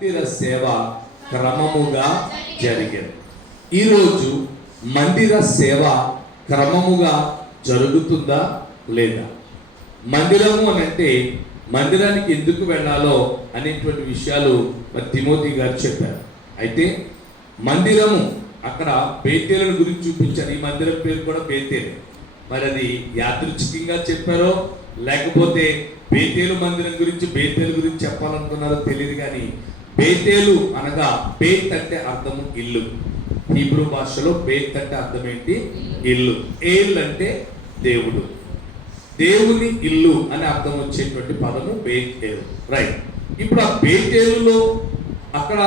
మందిర సేవ క్రమముగా జరిగేది. ఈరోజు మందిర సేవ క్రమముగా జరుగుతుందా లేదా? మందిరము అని అంటే మందిరానికి ఎందుకు వెళ్ళాలో అనేటువంటి విషయాలు మరి తిమోతి గారు చెప్పారు. అయితే మందిరము అక్కడ బేతేలను గురించి చూపించారు. ఈ మందిరం పేరు కూడా బేతేలే. మరి అది యాదృచ్ఛికంగా చెప్పారో లేకపోతే బేతేలు మందిరం గురించి బేతేలు గురించి చెప్పాలనుకున్నారో తెలియదు. కానీ బేతేలు అనగా బేత్ అంటే అర్థము ఇల్లు. హీబ్రూ భాషలో బేత్ అంటే అర్థం ఏంటి? ఇల్లు. ఏల్ అంటే దేవుడు, దేవుని ఇల్లు అని అర్థం వచ్చేటువంటి పదము బేతేలు. రైట్. ఇప్పుడు ఆ బేతేలులో అక్కడ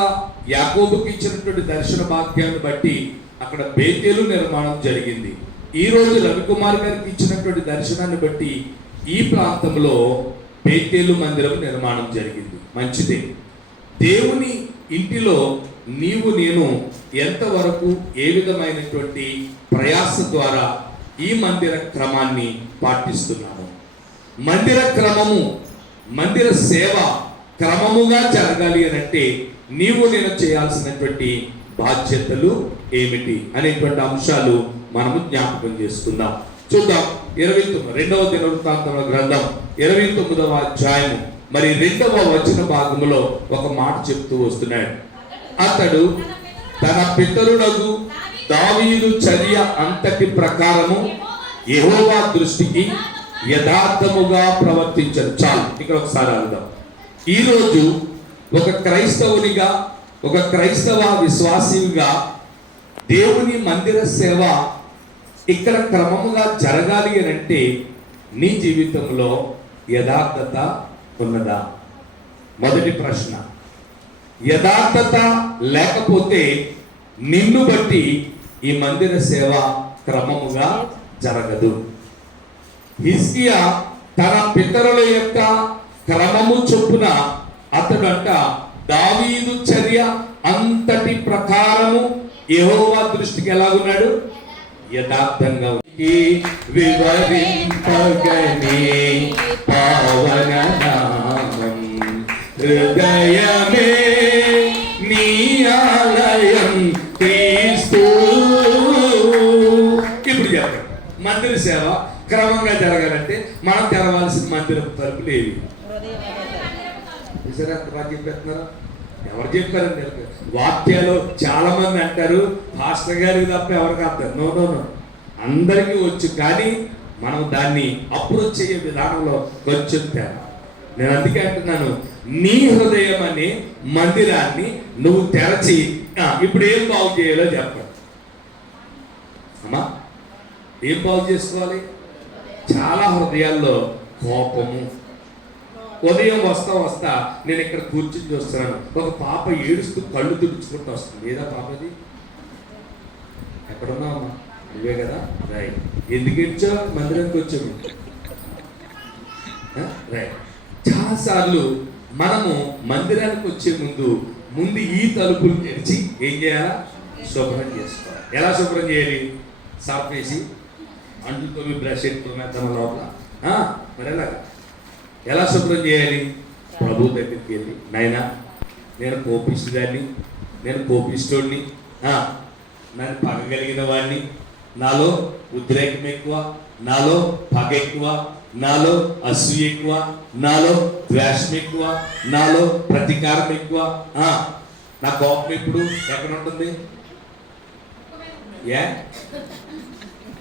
యాకోబుకి ఇచ్చినటువంటి దర్శన భాగ్యాన్ని బట్టి అక్కడ బేతేలు నిర్మాణం జరిగింది. ఈ రోజు రవికుమార్ గారికి ఇచ్చినటువంటి దర్శనాన్ని బట్టి ఈ ప్రాంతంలో బేతేలు మందిరం నిర్మాణం జరిగింది. మంచిదే. దేవుని ఇంటిలో నీవు నేను ఎంతవరకు ఏ విధమైనటువంటి ప్రయాస ద్వారా ఈ మందిర క్రమాన్ని పాటిస్తున్నాము? మందిర క్రమము, మందిర సేవ క్రమముగా జరగాలి అని అంటే నీవు నేను చేయాల్సినటువంటి బాధ్యతలు ఏమిటి అనేటువంటి అంశాలు మనము జ్ఞాపకం చేసుకుందాం. చూద్దాం. 22వ దినవృత్తాంతముల గ్రంథం 29వ అధ్యాయము మరి 2వ వచన భాగములో ఒక మాట చెప్తూ వస్తున్నాడు. అతడు తన పితరుడగు దావీదు చర్య అంతటి ప్రకారము యెహోవా దృష్టికి యథార్థముగా ప్రవర్తించడు. చాలు, ఇక్కడ ఒకసారి అర్థం. ఈరోజు ఒక క్రైస్తవునిగా, ఒక క్రైస్తవ విశ్వాసిగా దేవుని మందిర సేవ ఇక్కడ క్రమముగా జరగాలి అని అంటే నీ జీవితంలో యథార్థత ఉన్నదా? మొదటి ప్రశ్న. యథార్థత లేకపోతే నిన్ను బట్టి ఈ మందిర సేవ క్రమముగా జరగదు. హిజ్కియా తన పితరుల యొక్క క్రమము చొప్పున అతడంట దావీదు చర్య అంతటి ప్రకారము యెహోవా దృష్టికి ఎలాగున్నాడు? యథార్థంగా. వివరింపగనే పావన నామం హృదయమే నీ ఆలయం క్రీస్తు. ఇప్పుడు చెప్పండి, మందిర సేవ క్రమంగా జరగాలంటే మనం తెరవాల్సిన మందిరం తలుపులు ఏవి? చెప్పేస్తున్నారా? ఎవరు చెప్పారండి? వాక్యాలు చాలా మంది అంటారు, పాస్టర్ గారికి తప్ప ఎవరికి అర్థం. నో నో నో, అందరికీ వచ్చు. కానీ మనం దాన్ని అప్రోచ్ చేసే విధానంలో కొంచెం తేడా. నేను అందుకే అంటున్నాను, నీ హృదయం అనే మందిరాన్ని నువ్వు తెరచి ఇప్పుడు ఏం బాగు చేయాలో చెప్పండి అమ్మా. ఏం బాగు చేసుకోవాలి? చాలా హృదయాల్లో కోపము. ఉదయం వస్తా నేను ఇక్కడ కూర్చుని చూస్తున్నాను, ఒక పాప ఏడుస్తూ కళ్ళు తుడుచుకుంటూ వస్తుంది. ఏదా పాపది? ఎక్కడున్నావమ్మా? నువ్వే కదా? రైట్. ఎందుకు ఇచ్చావు? మందిరానికి వచ్చావు. రైట్. చాలాసార్లు మనము మందిరానికి వచ్చే ముందు ఈ తలుపులు తెరిచి ఏం చేయాలా? శుభ్రం చేసుకోవాలి. ఎలా శుభ్రం చేయాలి? సర్ఫ్ వేసి అంటుతో బ్రష్ ఎత్తుకున్న లోపల మరి ఎలా శుభ్రం చేయాలి? ప్రభు దగ్గరికి వెళ్ళి, నాయనా నేను కోపిస్తుదాన్ని, నేను కోపిస్తోడిని, నన్ను పగగలిగిన వాడిని, నాలో ఉద్రేకం ఎక్కువ, నాలో పగ ఎక్కువ, నాలో అసూయ ఎక్కువ, నాలో ద్వేషం ఎక్కువ, నాలో ప్రతీకారం ఎక్కువ. నా కోపం ఇప్పుడు ఎక్కడ ఉంటుంది?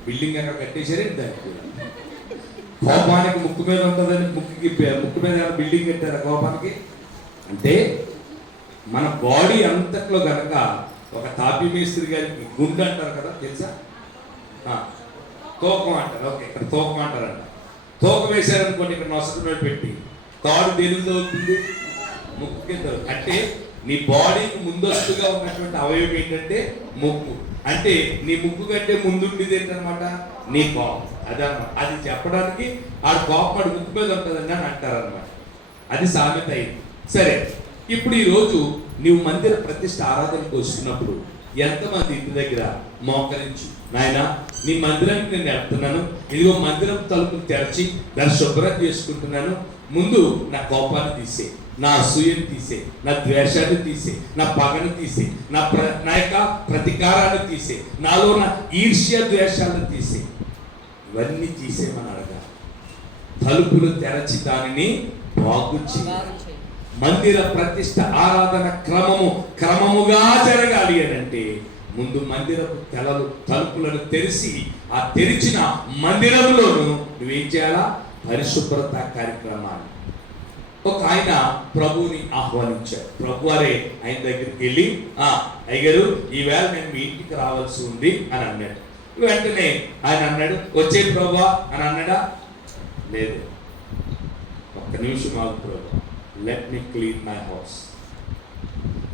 బిల్డింగ్ అక్కడ కట్టేశారండి. దానికి కోపానికి ముక్కు మీద ఉంటుందని ముక్కు మీద బిల్డింగ్ కట్టారు. కోపానికి అంటే మన బాడీ అంతట్లో కనుక ఒక తాపీ మేస్త్రి గారికి గుండె అంటారు కదా, తెలుసా? తూకం అంటారు. ఓకే, ఇక్కడ తూకం అంటారంట. తూకం వేశారనుకోండి, ఇక్కడ నొసటి మీద పెట్టి తాడు దేనితో అవుతుంది? ముక్కు కింద. అంటే నీ బాడీకి ముందస్తుగా ఉన్నటువంటి అవయవం ఏంటంటే ముక్కు. అంటే నీ ముక్కు కంటే ముందుండేది ఏంటనమాట? నీ కోపం. అదన్నమాట. అది చెప్పడానికి ఆ కోపం ఆడు ముక్కు మీద ఉంటుందని అని అంటారనమాట. అది సామెత అయింది. సరే, ఇప్పుడు ఈరోజు నీవు మందిర ప్రతిష్ఠ ఆరాధనకు వస్తున్నప్పుడు ఎంతమంది ఇంటి దగ్గర మోకరించు, నాయనా నీ మందిరానికి నేను వెళ్తున్నాను, ఇదిగో మందిరం తలుపులు తెరచి దాన్ని శుభ్రం చేసుకుంటున్నాను, ముందు నా కోపాన్ని తీసే, నా అసూయను తీసే, నా ద్వేషాన్ని తీసే, నా పగను తీసే, నా యొక్క ప్రతీకారాన్ని తీసే, నాలో నా ఈర్ష్య ద్వేషాలను తీసే, ఇవన్నీ తీసేమని అడగా. తలుపులు తెరచి దానిని బాగు చేయాలి. మందిర ప్రతిష్ట ఆరాధన క్రమముగా జరగాలి అని అంటే ముందు మందిరపు తలుపులను తెరిచి ఆ తెరిచిన మందిరంలోను నువ్వేం చేయాలా? పరిశుభ్రత కార్యక్రమాలు. ఒక ఆయన ప్రభువుని ఆహ్వానించాడు. ప్రభు వారే ఆయన దగ్గరికి వెళ్ళి, అయ్యగారు ఈవేళ నేను మీ ఇంటికి రావాల్సి ఉంది అని అన్నాడు. వెంటనే ఆయన అన్నాడు, వచ్చే ప్రభువా అని అన్నాడా? లేదు, ఒక్క నిమిషం ఆగు ప్రభు, let me clean my house,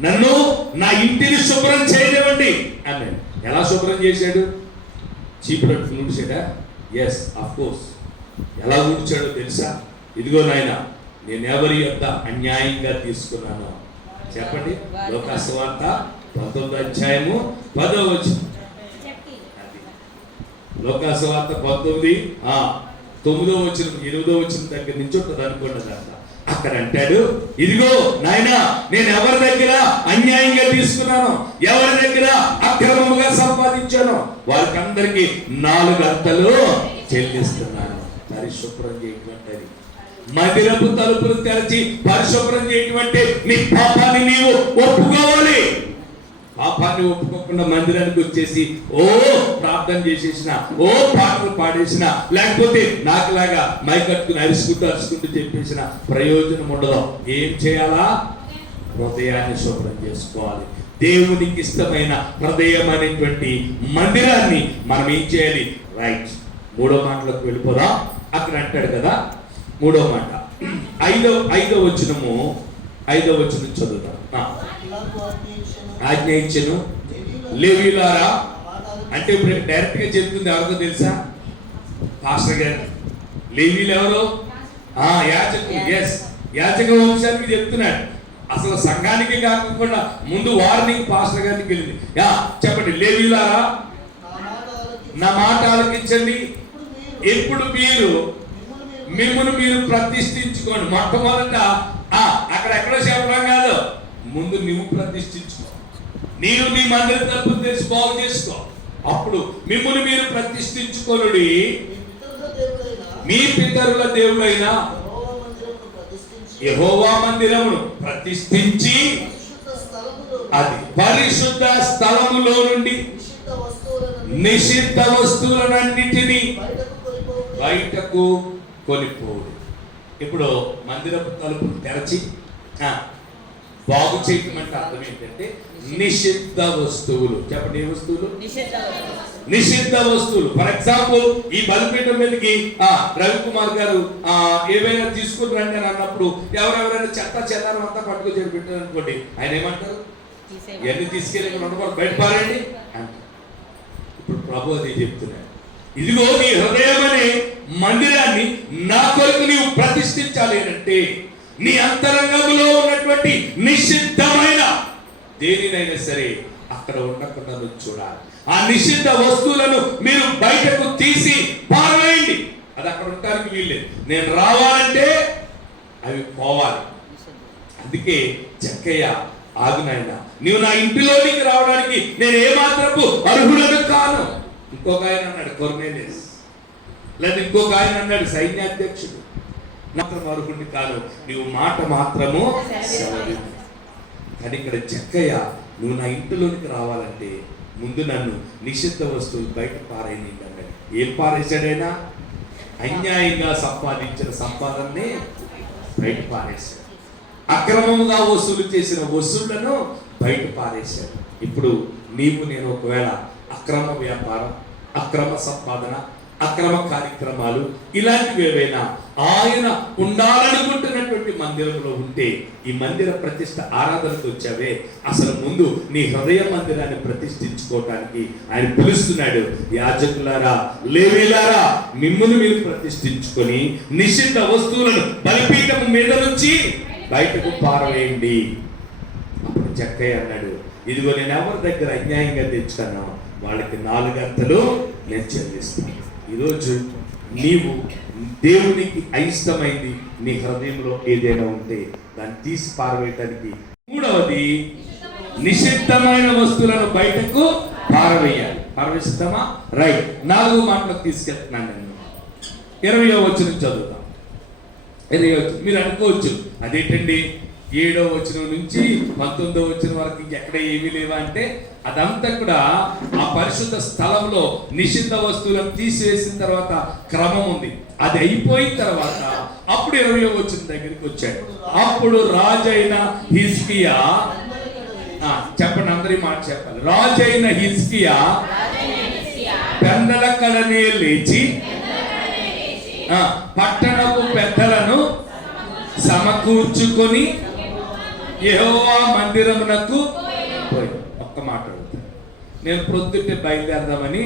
నన్ను నా ఇంటిని శుభ్రం చేయనివ్వండి అన్నాడు. ఎలా శుభ్రం చేశాడు? చీపురట్టు ఊడ్చాడా? Yes, of course. ఎలా ఊడ్చాడో తెలుసా? ఇదిగో నాయన, నేను ఎవరి యొక్క అన్యాయంగా తీసుకున్నాను చెప్పండి. లోకాసువార్త 19:10 లోకాసువార్త 19:9 దగ్గర నుంచి ఉంటుంది అనుకోండి. దాంట్లో అక్కడ అంటాడు, ఇదిగో నాయన, నేను ఎవరి దగ్గర అన్యాయంగా తీసుకున్నాను, ఎవరి దగ్గర అక్రమముగా సంపాదించాను, వారికి అందరికి 4 అంతలు చెల్లిస్తున్నాను. పరిశుభ్రం చేయటువంటి మందిరపు తలుపులు తెరచి పరిశుభ్రం చేయటువంటి నీ పాపాన్ని నీవు ఒప్పుకోవాలి. పాపాన్ని ఒప్పుకోకుండా మందిరానికి వచ్చేసి ప్రార్థన చేసేసిన, పాటలు పాడేసిన, లేకపోతే నాకులాగా మైకట్టుకుని అరుచుకుంటూ చెప్పేసిన ప్రయోజనం ఉండదు. ఏం చేయాలా? హృదయాన్ని శుభ్రం చేసుకోవాలి. దేవునికి ఇష్టమైన హృదయం అనేటువంటి మందిరాన్ని మనం ఏం చేయాలి? రైట్, 3వ మాటలోకి వెళ్ళిపోదాం. అక్కడ అంటాడు కదా, 3వ మాట 5వ వచనం చదువుతాం. ఆజ్ఞ ఇచ్చెను లేవీయులారా అంటే ఇప్పుడు డైరెక్ట్ గా చెప్తుంది ఎవరికో తెలుసా? పాస్టర్ గారు. లేవీయులు ఎవరు? యాజకులు. ఎస్, యాజక వంశానికి చెప్తున్నాడు. అసలు సంఘానికి కాకుండా ముందు వార్నింగ్ పాస్టర్ గారికి వెళ్ళింది. చెప్పండి, లేవీయులారా నా మాట ఆలకించండి. ఇప్పుడు మిమ్మల్ని మీరు ప్రతిష్ఠించుకోండి. మొట్టమొదట అక్కడెక్కడో చెప్పడం కాదు, ముందు నువ్వు ప్రతిష్ఠించుకో. నీవు నీ మందిర తలుపులు తెరిచి బాగు చేసుకో. అప్పుడు మిమ్మల్ని మీరు ప్రతిష్ఠించుకోనుడి. మీ పితరుల దేవుడైన యెహోవా మందిరమును ప్రతిష్ఠించి అది పరిశుద్ధ స్థలములో నుండి నిషిద్ధ వస్తువులన్నిటినీ బయటకు కొనిపోడు. ఇప్పుడు మందిరపు తలుపులు తెరచి బాగు చేయటం అంటే అర్థం ఏంటంటే నిషిద్ధ వస్తువులు. చెప్పండి, ఏ వస్తువులు? నిషిద్ధ వస్తువులు. ఫర్ ఎగ్జాంపుల్, ఈ బలిపీఠం మీదకి రవికుమార్ గారు ఏవైనా తీసుకుని రండి అని అన్నప్పుడు ఎవరెవరైనా చెత్త చెదారం అంతా పట్టుకొచ్చి పెట్టారు అనుకోండి, ఆయన ఏమంటారు? ఇవన్నీ తీసుకెళ్ళి ఉండకూడదు, బయట పారండి అంటారు. ఇప్పుడు ప్రభు అది చెప్తున్నాడు, ఇదిగో నీ హృదయం అనే మందిరాన్ని నా కొరకు నీవు ప్రతిష్ఠించాలి అంటే నీ అంతరంగంలో ఉన్నటువంటి నిషిద్ధమైన దేనినైనా సరే అక్కడ ఉండకుండా చూడాలి. ఆ నిషిద్ధ వస్తువులను మీరు బయటకు తీసి పారవేయండి. అది అక్కడ ఉండడానికి వీల్లేదు. నేను రావాలంటే అవి పోవాలి. అందుకే జక్కయ్య, ఆగునైనా నీవు నా ఇంటిలోనికి రావడానికి నేను ఏమాత్రపు అర్హుడను కాను. ఇంకొక ఆయన అన్నాడు కొర్నేలియస్, లేదా ఇంకొక ఆయన అన్నాడు సైన్యాధ్యక్షుడు, మాత్రం అర్హుడిని కాను, నీవు మాట మాత్రము సెలవివ్వు. కానీ ఇక్కడ జక్కయ్య, నువ్వు నా ఇంటిలోనికి రావాలంటే ముందు నన్ను నిషిద్ధ వస్తువులు బయట పారేయండి అన్నాడు. ఏం పారేశాడైనా? అన్యాయంగా సంపాదించిన సంపాదనని బయట పారేశాడు. అక్రమంగా వసూలు చేసిన వసూళ్లను బయట పారేశాడు. ఇప్పుడు నీవు నేను ఒకవేళ అక్రమ వ్యాపారం, అక్రమ సంపాదన, అక్రమ కార్యక్రమాలు ఇలాంటివి ఏవైనా ఆయన ఉండాలనుకుంటున్నటువంటి మందిరంలో ఉంటే, ఈ మందిర ప్రతిష్ట ఆరాధనకు వచ్చావే, అసలు ముందు నీ హృదయ మందిరాన్ని ప్రతిష్ఠించుకోవటానికి ఆయన పిలుస్తున్నాడు. యాజకులారా, లేవీయులారా, మిమ్మల్ని మీరు ప్రతిష్ఠించుకొని నిషిద్ధ వస్తువులను బలిపీఠం మీద నుంచి బయటకు పారవేయండి. అప్పుడు జక్కయ్య అన్నాడు, ఇదిగో నేను ఎవరి దగ్గర అన్యాయంగా తెచ్చానో వాళ్ళకి 4 అంతలు నేను చెల్లిస్తాను. ఈరోజు నీవు దేవునికి అయిష్టమైంది నీ హృదయంలో ఏదైనా ఉంటే దాన్ని తీసి పారవేయటానికి. మూడవది, నిషిద్ధమైన వస్తువులను బయటకు పారవేయాలి. పారవేసిద్దామా? రైట్. 4 మాటలకు తీసుకెళ్తున్నాను నేను. 20వ వచనం చదువుతాం. 20వ వచనం. మీరు అనుకోవచ్చు అదేంటండి 7వ వచనం నుంచి 19వ వచనం వరకు ఇంకెక్కడ ఏమీ లేవా అంటే, అదంతా కూడా ఆ పరిశుద్ధ స్థలంలో నిషిద్ధ వస్తువులను తీసివేసిన తర్వాత క్రమం ఉంది. అది అయిపోయిన తర్వాత అప్పుడు 20వ వచనం దగ్గరికి వచ్చాడు. అప్పుడు రాజైన హిజ్కియా, చెప్పండి అందరి మాట చెప్పాలి. రాజైన హిజ్కియా పెందలకడనే లేచి పట్టణపు పెద్దలను సమకూర్చుకొని యెహోవా మందిరమునకు పోయి. ఒక్క మాట అడుగుతాను. నేను ప్రొద్దుటే బయలుదేరదామని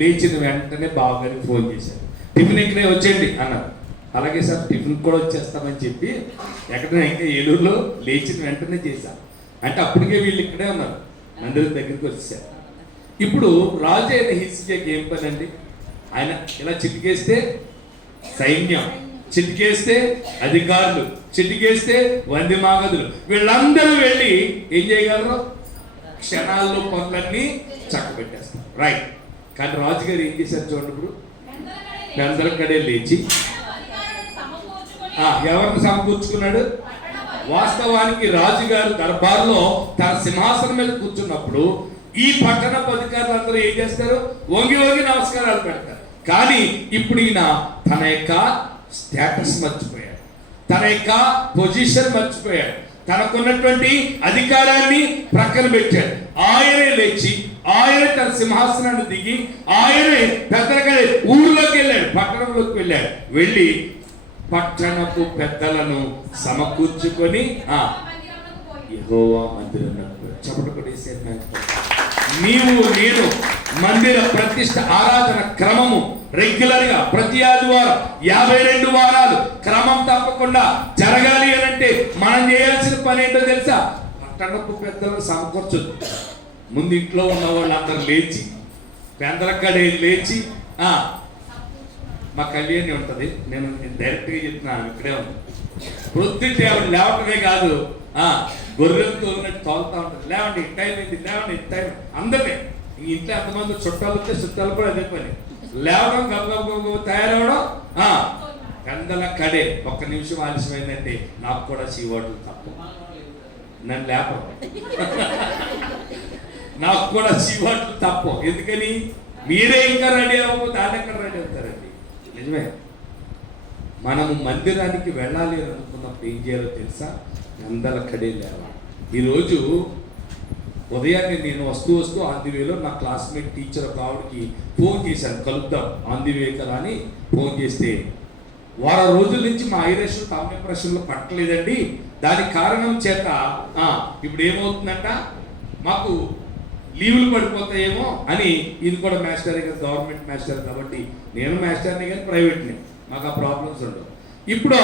లేచిన వెంటనే బావగారికి ఫోన్ చేశాను. టిఫిన్ ఇక్కడే వచ్చేయండి అన్నారు. అలాగే సార్ టిఫిన్ కూడా వచ్చేస్తామని చెప్పి ఎక్కడైనా ఇంకా ఏలూరులో లేచిన వెంటనే చేశాను. అంటే అప్పటికే వీళ్ళు ఇక్కడే ఉన్నారు, మందిరం దగ్గరికి వచ్చేసారు. ఇప్పుడు రాజు అయిన హిజ్కియాకి ఏం పని అండి? ఆయన ఇలా చిటికేస్తే సైన్యం, చిటికేస్తే అధికారులు, చిటికేస్తే వంది మాగదులు, వీళ్ళందరూ వెళ్ళి ఏం చేయగలరు? క్షణాల్లో పనులన్నీ చక్కబెట్టేస్తారు. రైట్. కానీ రాజుగారు ఏం చేశారు చూడండి. ఇప్పుడు పెందలకడే లేచి ఎవరిని సమకూర్చుకున్నాడు? వాస్తవానికి రాజుగారు దర్బార్లో తన సింహాసనం మీద కూర్చున్నప్పుడు ఈ పట్టణపు అధికారులు అందరూ ఏం చేస్తారు? వంగి వంగి నమస్కారాలు పెడతారు. కానీ ఇప్పుడు ఈయన తన యొక్క స్టేటస్ మర్చిపోయాడు, తన యొక్క పొజిషన్ మర్చిపోయాడు, తనకున్నటువంటి అధికారాన్ని ప్రక్కన పెట్టాడు. ఆయనే లేచి ఆయన తన సింహాసనాన్ని దిగి ఆయనే పెద్దలకడే ఊర్లోకి వెళ్ళాడు, పట్టణంలోకి వెళ్ళాడు. వెళ్ళి పట్టణపు పెద్దలను సమకూర్చుకొని యెహోవా మందిరమునకు చప్పట్లు కొట్టేసారు. నీవు నేను మందిర ప్రతిష్ఠ ఆరాధన క్రమము రెగ్యులర్ గా ప్రతి ఆదివారం 52 వారాలు క్రమం తప్పకుండా జరగాలి అని అంటే మనం చేయాల్సిన పని ఏంటో తెలుసా? పట్టణపు పెద్దలను సమకూర్చొద్దు. ముందు ఇంట్లో ఉన్న వాళ్ళందరూ లేచి పెందలక్కడే లేచి మా కళ్యాణి ఉంటుంది, నేను డైరెక్ట్గా చెప్తున్నాను, ఇక్కడే ఉంది. ప్రొద్దుంటే ఆవిడ లేవటమే కాదు, గొర్రెలతో ఉన్నట్టు తోలుతా ఉంటుంది. లేవండి టైం అయింది, లేవండి టైం. అందరినీ ఇంట్లో ఎంతమంది చుట్టాలు వస్తే చుట్టాలు కూడా అదే పని. లేవడం గబగబ తయారవడం. పెందలక్కడే. ఒక్క నిమిషం ఆలస్యమైందంటే నాకు కూడా సీవాట్లు తప్ప, నన్ను లేపడం. నాకు కూడా సీవాట్లు తప్ప. ఎందుకని? మీరే ఇంకా రెడీ అవ్వకపోతే ఆయన ఎక్కడ రెడీ అవుతారండి? నిజమే. మనము మందిరానికి వెళ్ళాలి అని అనుకున్నప్పుడు ఏం చేయాలో తెలుసా? పెందలక్కడే లేవాలి. ఈరోజు ఉదయాన్నే నేను వస్తూ ఆన్ ది వేలో నా క్లాస్మేట్ టీచర్ ఒక ఆవిడకి ఫోన్ చేశాను, కలుద్దాం ఆన్ ది వే కదా అని ఫోన్ చేస్తే, వారం రోజుల నుంచి మా ఐరష్ తామ్య ప్రశ్నలో పట్టలేదండి, దానికి కారణం చేత ఇప్పుడు ఏమవుతుందంట, మాకు లీవులు పడిపోతాయేమో అని. ఇది కూడా మాస్టరే కదా, గవర్నమెంట్ మాస్టర్ కాబట్టి. నేను మాస్టర్ని కానీ ప్రైవేట్ని, మాకు ఆ ప్రాబ్లమ్స్ ఉండవు. ఇప్పుడు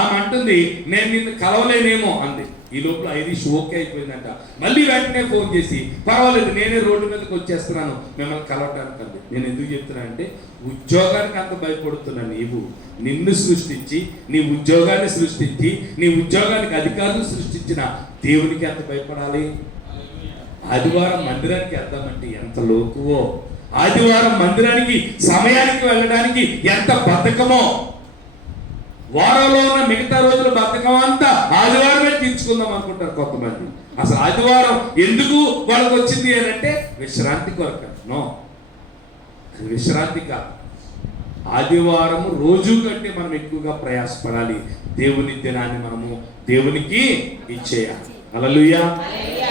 ఆమె అంటుంది నేను నిన్ను కలవలేనేమో అంది. ఈ లోపల ఐరిష్ ఓకే అయిపోయిందంట. మళ్ళీ వెంటనే ఫోన్ చేసి పర్వాలేదు నేనే రోడ్డు మీదకి వచ్చేస్తున్నాను మిమ్మల్ని కలవటానికి అంది. నేను ఎందుకు చెప్తున్నా అంటే, ఉద్యోగానికి అంత భయపడుతున్నా నీవు, నిన్ను సృష్టించి నీ ఉద్యోగాన్ని సృష్టించి నీ ఉద్యోగానికి అధికారులు సృష్టించిన దేవునికి ఎంత భయపడాలి? ఆదివారం మందిరానికి వెళ్దామంటే ఎంత లోకువో, ఆదివారం మందిరానికి సమయానికి వెళ్ళడానికి ఎంత బద్ధకమో, వారంలో ఉన్న మిగతా రోజుల బద్ధకం అంతా ఆదివారమే తీర్చుకుందాం అనుకుంటారు కొంతమంది. అసలు ఆదివారం ఎందుకు వాళ్ళకి వచ్చింది అని అంటే విశ్రాంతి కొరకు. నో, విశ్రాంతి కాదు. ఆదివారం రోజు కంటే మనం ఎక్కువగా ప్రయాసపడాలి. దేవుని దినాన్ని మనము దేవునికి ఇచ్చేయాలి. హల్లెలూయా.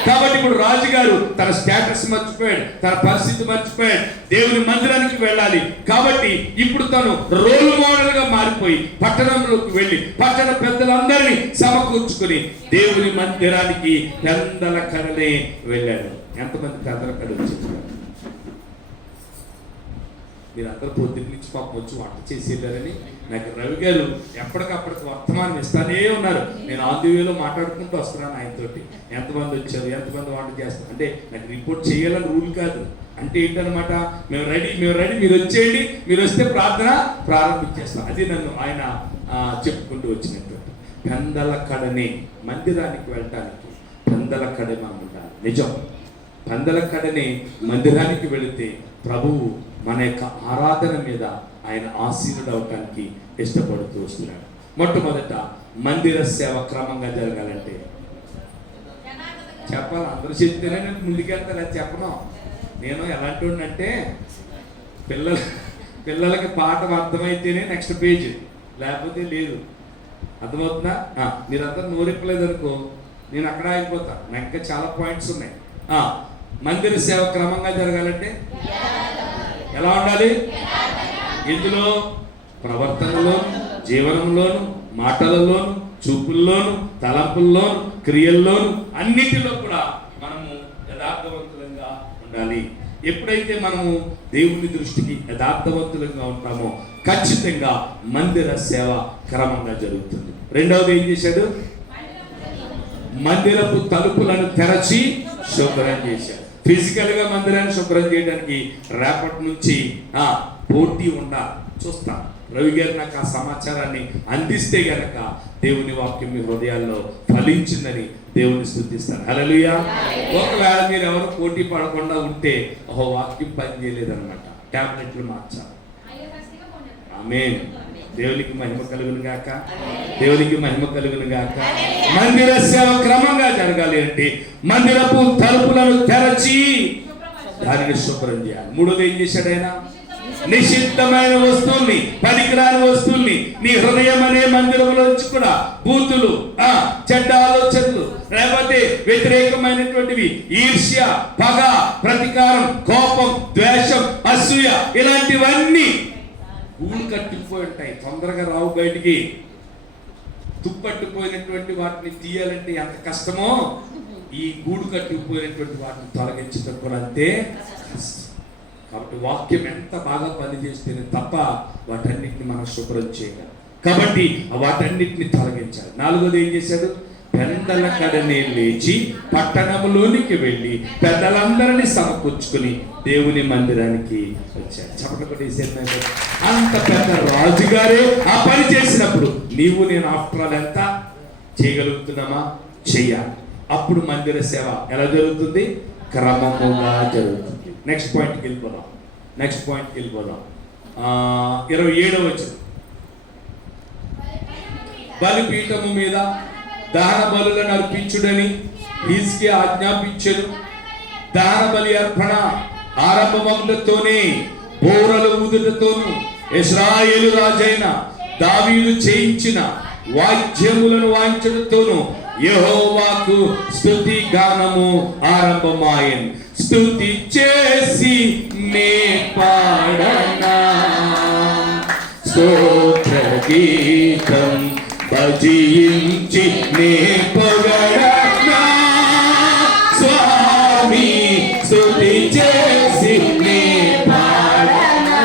కాబట్టి ఇప్పుడు రాజుగారు తన స్టేటస్ మర్చిపోయాడు, తన పరిస్థితి మర్చిపోయాడు, దేవుని మందిరానికి వెళ్ళాలి. కాబట్టి ఇప్పుడు తను రోల్ మోడల్ గా మారిపోయి పట్టణంలోకి వెళ్ళి పట్టణ పెద్దలందరినీ సమకూర్చుకుని దేవుని మందిరానికి పెందలకడనే వెళ్ళాడు. ఎంతమంది పెందలకడ వచ్చారు? మీరు అందరూ పొద్దున్న నుంచి పాపం వచ్చి వంట చేసి వెళ్ళారని నాకు రవి గారు ఎప్పటికప్పటికి వర్తమానం ఇస్తానే ఉన్నారు. నేను ఆన్ ది వేలో మాట్లాడుకుంటూ వస్తున్నాను ఆయనతోటి, ఎంతమంది వచ్చారు, ఎంతమంది వంట చేస్తారు అంటే నాకు రిపోర్ట్ చేయాలని రూల్ కాదు. అంటే ఏంటనమాట, మేము రెడీ మీరు వచ్చేయండి, మీరు వస్తే ప్రార్థన ప్రారంభించేస్తాం. అది నన్ను ఆయన చెప్పుకుంటూ వచ్చినటువంటి పెందల కడని మందిరానికి వెళ్ళటానికి పెందల కడ మనం ఉండాలి. నిజం, పెందల కడని మందిరానికి వెళితే ప్రభువు మన యొక్క ఆరాధన మీద ఆయన ఆసీనుడు అవటానికి ఇష్టపడుతూ వస్తున్నాడు. మొట్టమొదట మందిర సేవ క్రమంగా జరగాలంటే చెప్పాలి. అందరూ చెప్తేనే నేను ముందుకెళ్తాను, అది చెప్పను. నేను ఎలాంటి అంటే పిల్లలకి పాట అర్థమైతేనే నెక్స్ట్ పేజ్, లేకపోతే లేదు. అర్థమవుతుందా? మీరంతా నోరిప్పలేదు అనుకో, నేను అక్కడ ఆగిపోతాను. నాకు ఇంకా చాలా పాయింట్స్ ఉన్నాయి. మందిర సేవ క్రమంగా జరగాలంటే ఎలా ఉండాలి? ఇందులో ప్రవర్తనలోను, జీవనంలోను, మాటలలోను, చూపుల్లోను, తలంపుల్లోను, క్రియల్లోను అన్నిటిలో కూడా మనము యథార్థవంతులంగా ఉండాలి. ఎప్పుడైతే మనము దేవుని దృష్టికి యథార్థవంతులంగా ఉంటామో ఖచ్చితంగా మందిర సేవ క్రమంగా జరుగుతుంది. రెండవది ఏం చేశాడు? మందిరపు తలుపులను తెరచి శుభ్రం చేశాడు. ఫిజికల్ గా మందిరాన్ని శుభ్రం చేయడానికి రేపటి నుంచి పోటీ ఉండాలి. చూస్తా రవి గారు నాకు ఆ సమాచారాన్ని అందిస్తే గనక దేవుని వాక్యం మీ హృదయాల్లో ఫలించిందని దేవుని స్తుతిస్తాను. హల్లెలూయా. ఒకవేళ మీరు ఎవరు పోటీ పడకుండా ఉంటే వాక్యం పని చేయలేదన్నమాట, టాబ్లెట్లు మార్చాలి. ఆమేన్. దేవునికి మహిమ కలుగును గాక, దేవునికి మహిమ కలుగును గాక. మందిర సేవ క్రమంగా జరగాలి అంటే మందిరపు తలుపులను తెరచి దానిని శుభ్రం చేయాలి. మూడోది ఏం చేశాడు ఆయన? నిషిద్ధమైన వస్తువుల్ని, పనికిరాని వస్తువుల్ని నీ హృదయం అనే మందిరంలోంచి కూడా బూతులు, చెడ్డ ఆలోచనలు, లేకపోతే వ్యతిరేకమైనటువంటివి, ఈర్ష్య, పగ, ప్రతీకారం, కోపం, ద్వేషం, అసూయ ఇలాంటివన్నీ గూడు కట్టిపోయి ఉంటాయి, తొందరగా రావు బయటికి. తుప్పట్టుపోయినటువంటి వాటిని తీయాలంటే ఎంత కష్టమో ఈ గూడు కట్టుకుపోయినటువంటి వాటిని తొలగించడం కూడా అంతే కష్టం. కాబట్టి వాక్యం ఎంత బాగా పనిచేస్తేనే తప్ప వాటన్నిటిని మనం శుభ్రం చేయాలి. కాబట్టి వాటన్నిటిని తొలగించాలి. నాలుగోది ఏం చేశాడు? పెద్దల కడనే లేచి పట్టణంలోనికి వెళ్ళి పెద్దలందరినీ సమకూర్చుకుని దేవుని మందిరానికి వచ్చాడు. చెప్పకుండా అంత పెద్ద రాజుగారే ఆ పని చేసినప్పుడు నీవు నేను ఆఫ్టర్ ఆల్ ఎంత చేయగలుగుతున్నామా? చెయ్యాలి. అప్పుడు మందిర సేవ ఎలా జరుగుతుంది? క్రమముగా జరుగుతుంది. నెక్స్ట్ పాయింట్కి వెళ్ళిపోదాం. 27వ వచనం. బలిపీఠము మీద దహన బలులను అర్పించుడని హిజ్కియా ఆజ్ఞాపించెను. దహన బలి అర్పణ ఆరంభమగుటతోనే బోరలు ఊదుటతోను ఇశ్రాయేలు రాజైన దావీదు చేయించిన వాద్యములను వాయించడంతోను యెహోవాకు స్తుతి గానము ఆరంభమాయెను. స్తుతి చేసి నే పాడనా స్తోత్ర గీతం భజించి నే పొగడనా స్వామి స్తుతి చేసి నే పాడనా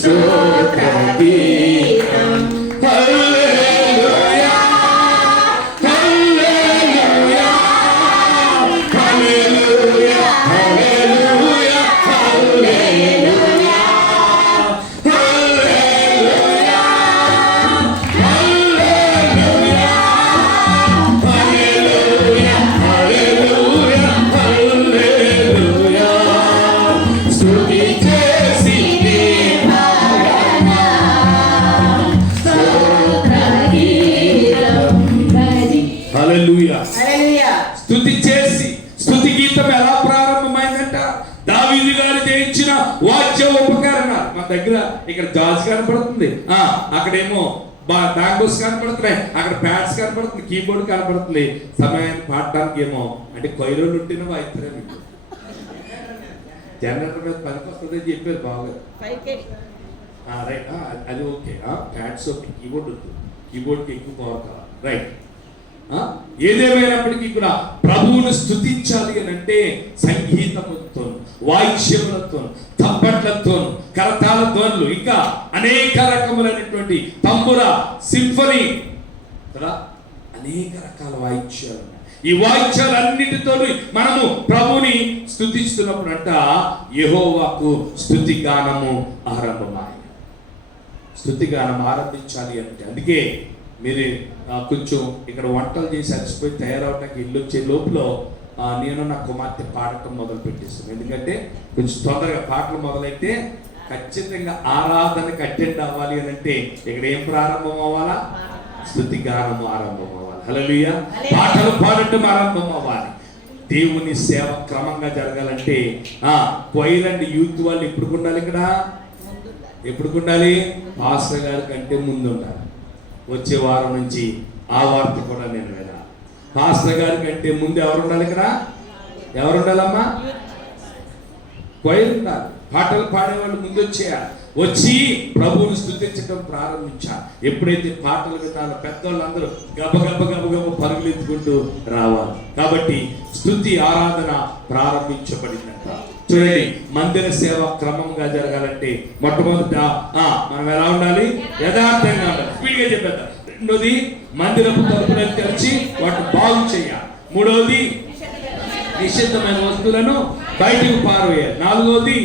స్తోత్ర గీతం. హల్లెలూయా హల్లెలూయా హల్లెలూయా హల్లెలూయా హల్లెలూయా హల్లెలూయా హల్లెలూయా హల్లెలూయా హల్లెలూయా హల్లెలూయా స్తుతి చేసి నే పాడనా స్తోత్ర గీతం భజి. హల్లెలూయా హల్లెలూయా. స్తుతి చేసి. స్తుతి గీతం ఎలా ప్రారంభమైందంట? దావీదు గారు చేయించిన వాద్య ఉపకరణాలు. మా దగ్గర ఇక్కడ జాజ్ కనపడుతుంది, అక్కడేమో బ్యాంగోస్ కనపడుతున్నాయి, అక్కడ ప్యాడ్స్ కనపడుతుంది, కీబోర్డ్ కనపడుతుంది. సమయాన్ని పాడడానికి ఏమో అంటే కొయ్యరోళ్ళు ఉంటేనే వాయిస్తారే మీకు. జనరేటర్ మీద పనికి వస్తుంది అని చెప్పారు బాగా. రైట్, అది ఓకే. ప్యాడ్స్ ఓకే, కీబోర్డ్ ఉంటుంది, కీబోర్డ్కి ఎక్కువ పవర్ కావాలి. రైట్. ఏదేమైనప్పటికీ కూడా ప్రభువును స్తుతించాలి అని అంటే సంగీతముతో, వాయిద్యములతో, తప్పట్లతోను, కరతాళ ధ్వనులు, ఇంకా అనేక రకములైనటువంటి తంబుర, సింఫనీ కదా, అనేక రకాల వాయిద్యాలు. ఈ వాయిద్యాలన్నిటితో మనము ప్రభుని స్తుతిస్తున్నప్పుడంట యెహోవాకు స్తుతి గానము ఆరంభమాయ. స్తుతి గానం ఆరంభించాలి అంటే, అందుకే మీరు కొంచెం ఇక్కడ వంటలు చేసి అలసిపోయి తయారవడానికి ఇల్లు వచ్చే లోపల నేను నా కుమార్తె పాడటం మొదలు పెట్టేస్తాను. ఎందుకంటే కొంచెం తొందరగా పాటలు మొదలైతే ఖచ్చితంగా ఆరాధనకి అటెండ్ అవ్వాలి అని అంటే ఇక్కడ ఏం ప్రారంభం అవ్వాలా? స్తుతి గానము ఆరంభం అవ్వాలి. హల్లెలూయా. పాటలు పాడటం ఆరంభం అవ్వాలి. దేవుని సేవ క్రమంగా జరగాలంటే క్వైర్ అండ్ యూత్ వాళ్ళు ఎప్పుడు ఉండాలి? ఇక్కడ ఎప్పుడు ఉండాలి? పాస్టర్ గారి కంటే ముందు ఉండాలి. వచ్చే వారం నుంచి ఆ వార్త కూడా నేను వినాలి. పాస్టర్ గారి కంటే ముందు ఎవరు ఉండాలి? ఇక్కడ ఎవరు ఉండాలమ్మా? క్వైర్ ఉండాలి. పాటలు పాడేవాళ్ళు ముందు వచ్చేయాలి. వచ్చి ప్రభువుని స్తుతించడం ప్రారంభించాలి. ఎప్పుడైతే పాటలు వినాలో పెద్దవాళ్ళందరూ గబగబ గబగబ పరుగులెత్తుకుంటూ రావాలి. కాబట్టి స్తుతి ఆరాధన ప్రారంభించబడిందంట. చూడండి, మందిర సేవ క్రమంగా జరగాలంటే మొట్టమొదట మనం ఎలా ఉండాలి? యథార్థంగా ఉండాలి. స్పీడ్గా చెప్పేద్దాం. రెండోది, మందిరపు తలుపులను తెరిచి వాటిని బాగు చేయాలి. మూడవది, నిషిద్ధమైన వస్తువులను బయటకు పారవేయాలి. నాలుగవది,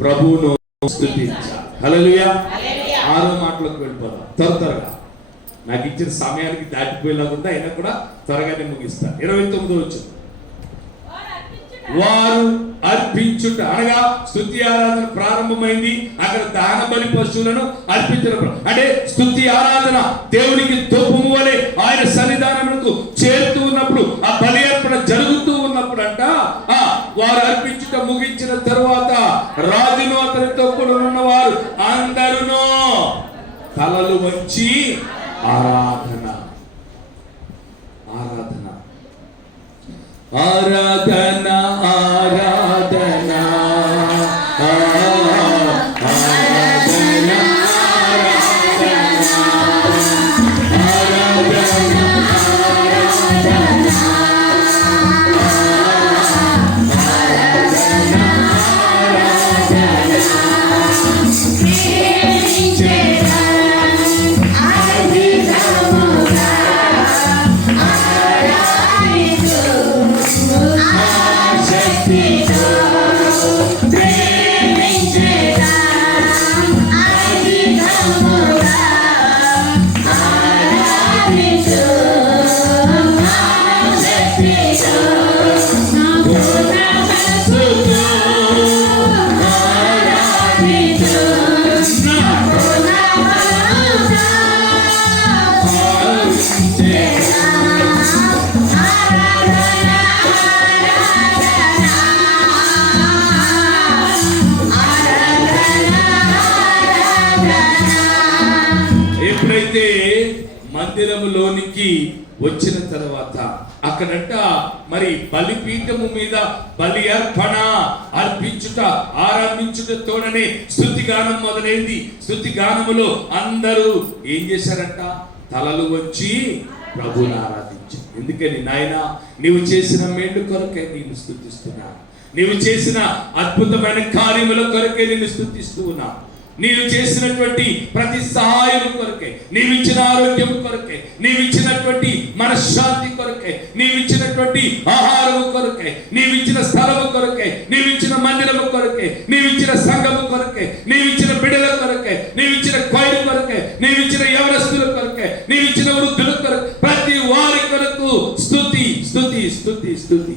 ప్రభువును స్తుతించాలి. హల్లెలూయా. 6వ మాటలోకి వెళ్ళిపోదాం త్వరగా. నాకు ఇచ్చిన సమయానికి దాటిపోయేలాగుందా, అయినా కూడా త్వరగానే ముగిస్తాను. 29వ వచనం, వారు అర్పించుట అనగా స్తుతి ఆరాధన ప్రారంభమైంది. అక్కడ దహన బలి పశువులను అర్పించడం అంటే స్తుతి ఆరాధన దేవునికి ధూపము వలె ఆయన సన్నిధానమునకు చేరుతూ ఉన్నప్పుడు, ఆ బలి అర్పణ జరుగుతూ ఉన్నప్పుడు అంట వారు అర్పించుట ముగించిన తరువాత రాజును అతనితో కూడా ఉన్నవారు అందరూ తలలు వంచి ఆరాధన ఆరాధన ఆరాధన ఆరాధన మందిరములోనికి వచ్చిన తర్వాత అక్కడంట మరి బలిపీఠము మీద బలి అర్పణ అర్పించుట ఆరంభించుటతోనే స్తుతి గానం మొదలైంది. స్తుతి గానములో అందరూ ఏం చేశారంట? తలలు వంచి ప్రభువుని ఆరాధించారు. ఎందుకని? నాయనా, నీవు చేసిన మేలు కొరకే నేను స్తుతిస్తున్నా, నీవు చేసిన అద్భుతమైన కార్యముల కొరకే నేను స్తుతిస్తూ ఉన్నా, నీవు చేసినటువంటి ప్రతి సహాయం కొరకే, నీవిచ్చిన ఆరోగ్యం కొరకే, నీవిచ్చినటువంటి మనశ్శాంతి కొరకే, నీవిచ్చినటువంటి ఆహారము కొరకే, నీవిచ్చిన స్థలము కొరకే, నీవిచ్చిన మందిరము కొరకే, నీవిచ్చిన సంఘము కొరకే, నీవిచ్చిన బిడ్డల కొరకే, నీవిచ్చిన క్వైర్ కొరకే, నీవిచ్చిన యవనస్తుల కొరకే, నీవిచ్చిన వృద్ధుల కొరకే, ప్రతి వారి కొరకు స్తుతి స్తుతి స్తుతి స్తుతి.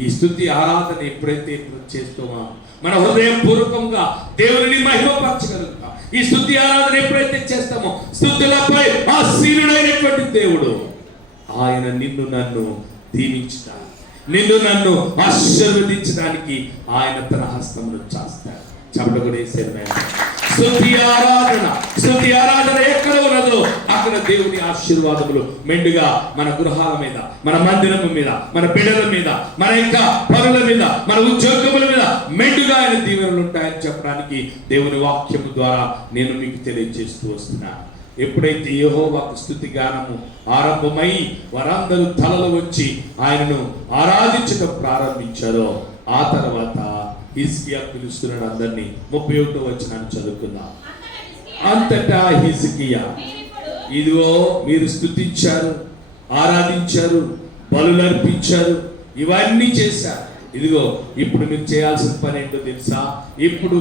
ఈ స్తుతి ఆరాధన ఎప్పుడైతే చేస్తామో మన హృదయపూర్వకంగా దేవుని మహిమపరచగలుగుతాం. ఈ స్తుతి ఆరాధన ఎప్పుడైతే చేస్తామో స్తుతులపై ఆసీనుడైనటువంటి దేవుడు ఆయన నిన్ను నన్ను దీవించడానికి, నిన్ను నన్ను ఆశీర్వదించడానికి ఆయన తన హస్తమును చాస్తాడు. చెప్పడం కూడా స్తుతి ఆరాధన ఎక్కడ ఉన్నదో అక్కడ దేవుని ఆశీర్వాదములు మెండుగా మన గృహాల మీద, మన మందిరము మీద, మన బిడ్డల మీద, మన యొక్క పనుల మీద, మన ఉద్యోగముల మీద మెండుగా ఆయన దీవెనలు ఉంటాయని చెప్పడానికి చెప్పడానికి దేవుని వాక్యం ద్వారా నేను మీకు తెలియజేస్తూ వస్తున్నాను. ఎప్పుడైతే యెహోవాకు స్తుతి గానము ఆరంభమై వారందరూ తలలు వచ్చి ఆయనను ఆరాధించడం ప్రారంభించారో ఆ తర్వాత హిజ్కియా పిలుస్తున్నాడు అందరినీ. 31వ వచనాన్ని చదువుకుందాం. అంతటా హిజ్కియా, ఇదిగో మీరు స్తుతించారు, ఆరాధించారు, బలులు అర్పించారు, ఇవన్నీ చేశారు. ఇదిగో ఇప్పుడు మీరు చేయాల్సిన పని ఏంటో తెలుసా? ఇప్పుడు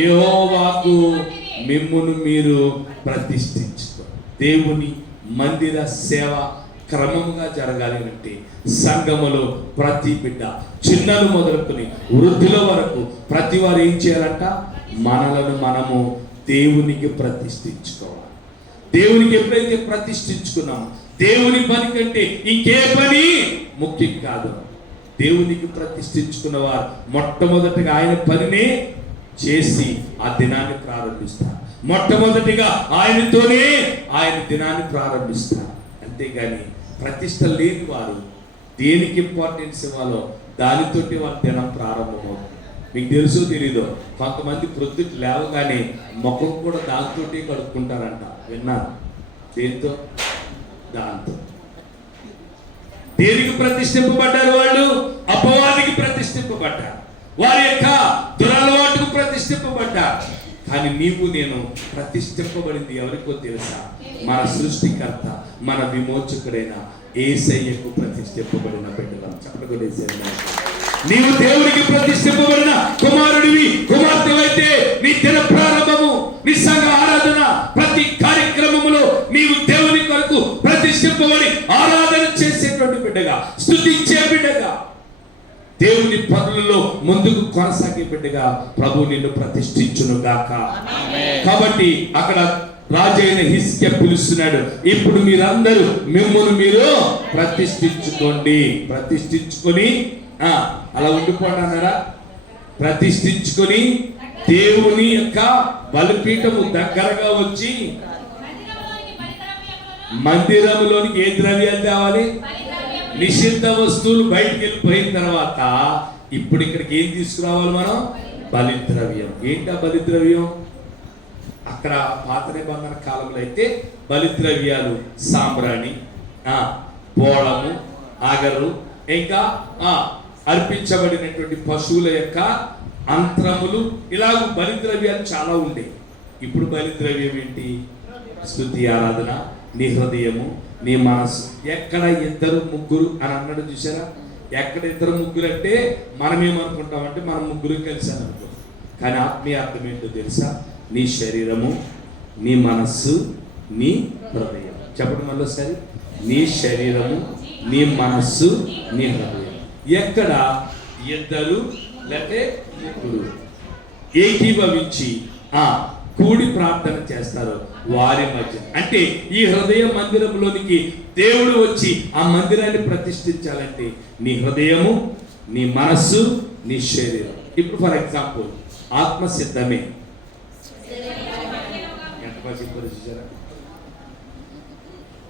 యెహోవాకు మిమ్మును మీరు ప్రతిష్ఠించుకో. దేవుని మందిర సేవ క్రమముగా జరగాలి అంటే సంఘములో ప్రతి బిడ్డ చిన్నలు మొదలుకొని వృద్ధుల వరకు ప్రతి వారు ఏం చేయాలంట? మనలను మనము దేవునికి ప్రతిష్ఠించుకోవాలి. దేవునికి ఎప్పుడైతే ప్రతిష్ఠించుకున్నామో దేవుని పని కంటే ఇంకే పని ముఖ్యం కాదు. దేవునికి ప్రతిష్ఠించుకున్న వారు మొట్టమొదటిగా ఆయన పనినే చేసి ఆ దినాన్ని ప్రారంభిస్తారు. మొట్టమొదటిగా ఆయనతోనే ఆయన దినాన్ని ప్రారంభిస్తారు. అంతేగాని ప్రతిష్ట లేని వారు దేనికి ఇంపార్టెన్స్ ఇవ్వాలో దానితోటి వాళ్ళ దినం ప్రారంభమవుతుంది. మీకు తెలుసో తెలీదో, కొంతమంది ప్రొద్దుటి లేవగానే ముఖం కూడా దాంతోటి కడుక్కుంటారంట. విన్నారు? దేంతో? దాంతో. దేనికి ప్రతిష్ఠింపబడ్డారు వాళ్ళు? అపవాదికి ప్రతిష్ఠింపబడ్డారు. వారి యొక్క దురలవాటుకు ప్రతిష్ఠింపబడ్డారు. కానీ నీవు నేను ప్రతిష్ఠింపబడింది ఎవరికో తెలుసా? మన సృష్టికర్త, మన విమోచకుడైన యేసయ్యకు ప్రతిష్ఠింపబడిన బిడ్డలం. చెప్పగలిగే నీవు దేవునికి ప్రతిష్ఠింపబడిన కుమారుడివి, కుమార్తెవైతే నీ దిన ప్రారంభము, నీ సంఘ ఆరాధన, ప్రతి కార్యక్రమములో నీవు దేవుని కొరకు ప్రతిష్ఠింపబడి ఆరాధన చేసేటువంటి బిడ్డగా, స్తుతించే బిడ్డగా, దేవుని పనులలో ముందుకు కొనసాగే బిడ్డగా ప్రభు నిన్ను ప్రతిష్ఠించును గాక. కాబట్టి అక్కడ రాజైన హిజ్కియా పిలుస్తున్నాడు. ఇప్పుడు మీరందరూ మిమ్మల్ని మీరు ప్రతిష్ఠించుకోండి. ప్రతిష్ఠించుకొని అలా ఉండిపోండి అన్నారా? ప్రతిష్ఠించుకొని దేవుని యొక్క బలిపీఠము దగ్గరగా వచ్చి మందిరంలోనికి ఏ ద్రవ్యాలు తేవాలి? నిషిద్ధ వస్తువులు బయటికి వెళ్ళిపోయిన తర్వాత ఇప్పుడు ఇక్కడికి ఏం తీసుకురావాలి మనం? బలిద్రవ్యం. ఏంటా బలిద్రవ్యం? అక్కడ పాత నిబంధన కాలంలో అయితే బలిద్రవ్యాలు సాంబ్రాణి, బోళము, ఆగరు, ఇంకా అర్పించబడినటువంటి పశువుల యొక్క అంత్రములు, ఇలాగ బలిద్రవ్యాలు చాలా ఉండేవి. ఇప్పుడు బలిద్రవ్యం ఏంటి? స్తుతి ఆరాధన, నీ హృదయము, నీ మనసు. ఎక్కడ ఇద్దరు ముగ్గురు అని అన్నాడు చూసారా? ఎక్కడ ఇద్దరు ముగ్గురు అంటే మనం ఏమనుకుంటామంటే మనం ముగ్గురు కలిసి అని అనుకో. కానీ ఆత్మీయ అర్థం ఏంటో తెలుసా? నీ శరీరము, నీ మనస్సు, నీ హృదయం. చెప్పడం వల్ల సరే, నీ శరీరము, నీ మనస్సు, నీ హృదయం. ఎక్కడ ఇద్దరు లేకపోతే ముగ్గురు ఏకీభవించి కూడి ప్రార్థన చేస్తారు వారి మధ్య, అంటే ఈ హృదయ మందిరంలోనికి దేవుడు వచ్చి ఆ మందిరాన్ని ప్రతిష్ఠించాలంటే నీ హృదయము, నీ మనస్సు, నీ శరీరం. ఇప్పుడు ఫర్ ఎగ్జాంపుల్ ఆత్మ సిద్ధమే. ఎంత చూసారా?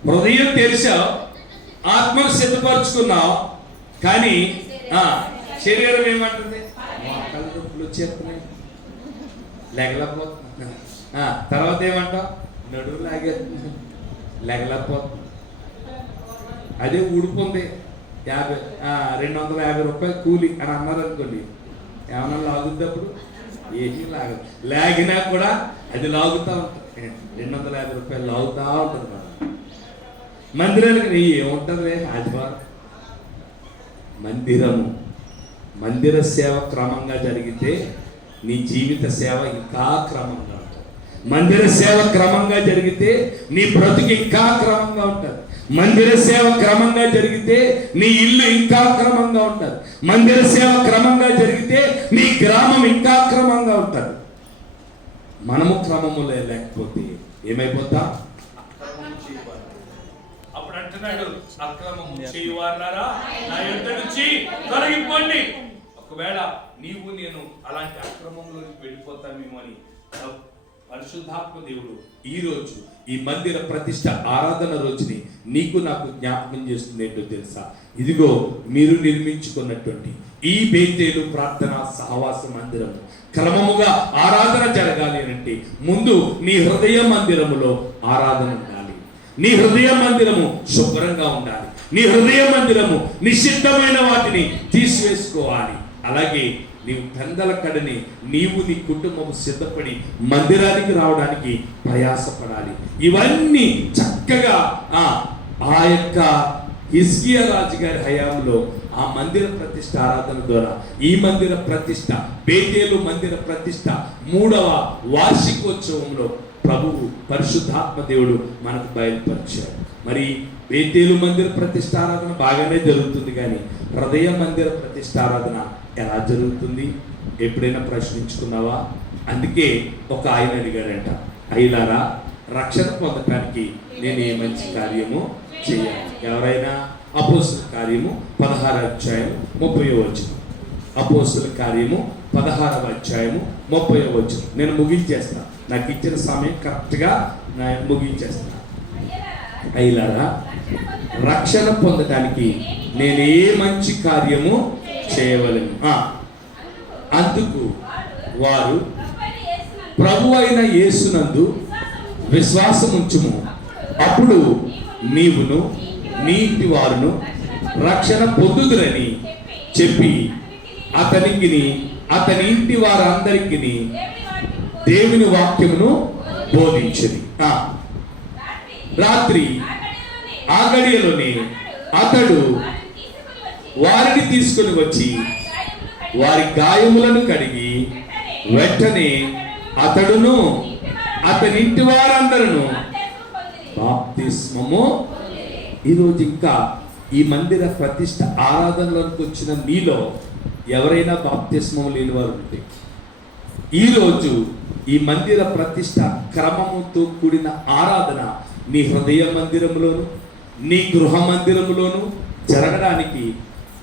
హృదయం తెరిచావు, ఆత్మను సిద్ధపరచుకున్నావు, కానీ శరీరం ఏమంటుంది? కళ్ళు వచ్చేస్తున్నాయి, లెగలేకపోతున్నా. తర్వాత ఏమంటావు? నడువు లాగేస్తుంది, లెగలేకపోతుంది. అదే ఊడిపోంది, 250 రూపాయలు కూలి అని అన్నారు అనుకోండి, ఏమన్నా లాగుద్ది? అప్పుడు ఏమీ లాగదు. లాగినా కూడా అది లాగుతూ ఉంటుంది, 250 రూపాయలు లాగుతూ ఉంటుంది. మనం మందిరానికి ఏముంటుంది? ఆదివారం మందిరము, మందిర సేవ క్రమంగా జరిగితే నీ జీవిత సేవ ఇంకా క్రమంగా ఉంటుంది. మందిర సేవ క్రమంగా జరిగితే నీ బ్రతుకు ఇంకా క్రమంగా ఉంటుంది. మందిర సేవ క్రమంగా జరిగితే నీ ఇల్లు ఇంకా క్రమంగా ఉంటుంది. మందిర సేవ క్రమంగా జరిగితే నీ గ్రామం ఇంకా క్రమంగా ఉంటుంది. మనము క్రమములే లేకపోతే ఏమైపోతా? అప్పుడు అంటున్నాడు, అక్రమము చేయువారులారా నా యొద్ద నుంచి తొలగిపోండి. ఒకవేళ నీవు నేను అలాంటి అక్రమంలోకి వెళ్ళిపోతామేమో అని పరిశుద్ధాత్మ దేవుడు ఈ రోజు ఈ మందిర ప్రతిష్ట ఆరాధన రోజుని నీకు నాకు జ్ఞాపకం చేస్తుంది. ఏంటో తెలుసా? ఇదిగో మీరు నిర్మించుకున్నటువంటి ఈ బేతేలు ప్రార్థన సహవాస మందిరం క్రమముగా ఆరాధన జరగాలి అంటే ముందు నీ హృదయ మందిరములో ఆరాధన ఉండాలి. నీ హృదయ మందిరము శుభ్రంగా ఉండాలి. నీ హృదయ మందిరము నిషిద్ధమైన వాటిని తీసివేసుకోవాలి. అలాగే నీవు పెందల కడని నీవు నీ కుటుంబము సిద్ధపడి మందిరానికి రావడానికి ప్రయాసపడాలి. ఇవన్నీ చక్కగా ఆ యొక్క హిజ్కియా రాజు గారి హయాంలో ఆ మందిర ప్రతిష్ఠ ఆరాధన ద్వారా ఈ మందిర ప్రతిష్ఠ, బేతేలు మందిర ప్రతిష్ఠ 3వ వార్షికోత్సవంలో ప్రభువు పరిశుద్ధాత్మ దేవుడు మనకు బయలుపరిచాడు. మరి బేతేలు మందిర ప్రతిష్ఠ ఆరాధన బాగానే జరుగుతుంది, కానీ హృదయ మందిర ప్రతిష్ఠ ఆరాధన ఎలా జరుగుతుంది ఎప్పుడైనా ప్రశ్నించుకున్నావా? అందుకే ఒక ఆయన అడిగాడంట, అయ్యలారా రక్షణ పొందటానికి నేను ఏ మంచి కార్యము చేయాలి? ఎవరైనా? అపోస్తుల కార్యము 16వ అధ్యాయము 30వ వచనం. అపోస్తుల కార్యము 16వ అధ్యాయము 30వ వచనం. నేను ముగించేస్తా, నాకు ఇచ్చిన సమయం కరెక్ట్గా ముగించేస్తా. అయ్యలారా రక్షణ పొందటానికి నేను ఏ మంచి కార్యము చేయవలెను? అందుకు వారు ప్రభు అయిన యేసునందు విశ్వాసం ఉంచుము, అప్పుడు నీవును నీ ఇంటి వారును రక్షణ పొందుదురని చెప్పి అతని ఇంటి వారందరికీ దేవుని వాక్యమును బోధించింది. రాత్రి ఆ గడియలోనే అతడు వారిని తీసుకుని వచ్చి వారి గాయములను కడిగి వెంటనే అతడును అతని ఇంటి వారందరూ బాప్తిస్మము. ఈరోజు ఇంకా ఈ మందిర ప్రతిష్ఠ ఆరాధనలోకి వచ్చిన మీలో ఎవరైనా బాప్తిస్మం లేని వారు ఉంటే ఈరోజు ఈ మందిర ప్రతిష్ఠ క్రమముతో కూడిన ఆరాధన నీ హృదయ మందిరములోను నీ గృహ మందిరములోను జరగడానికి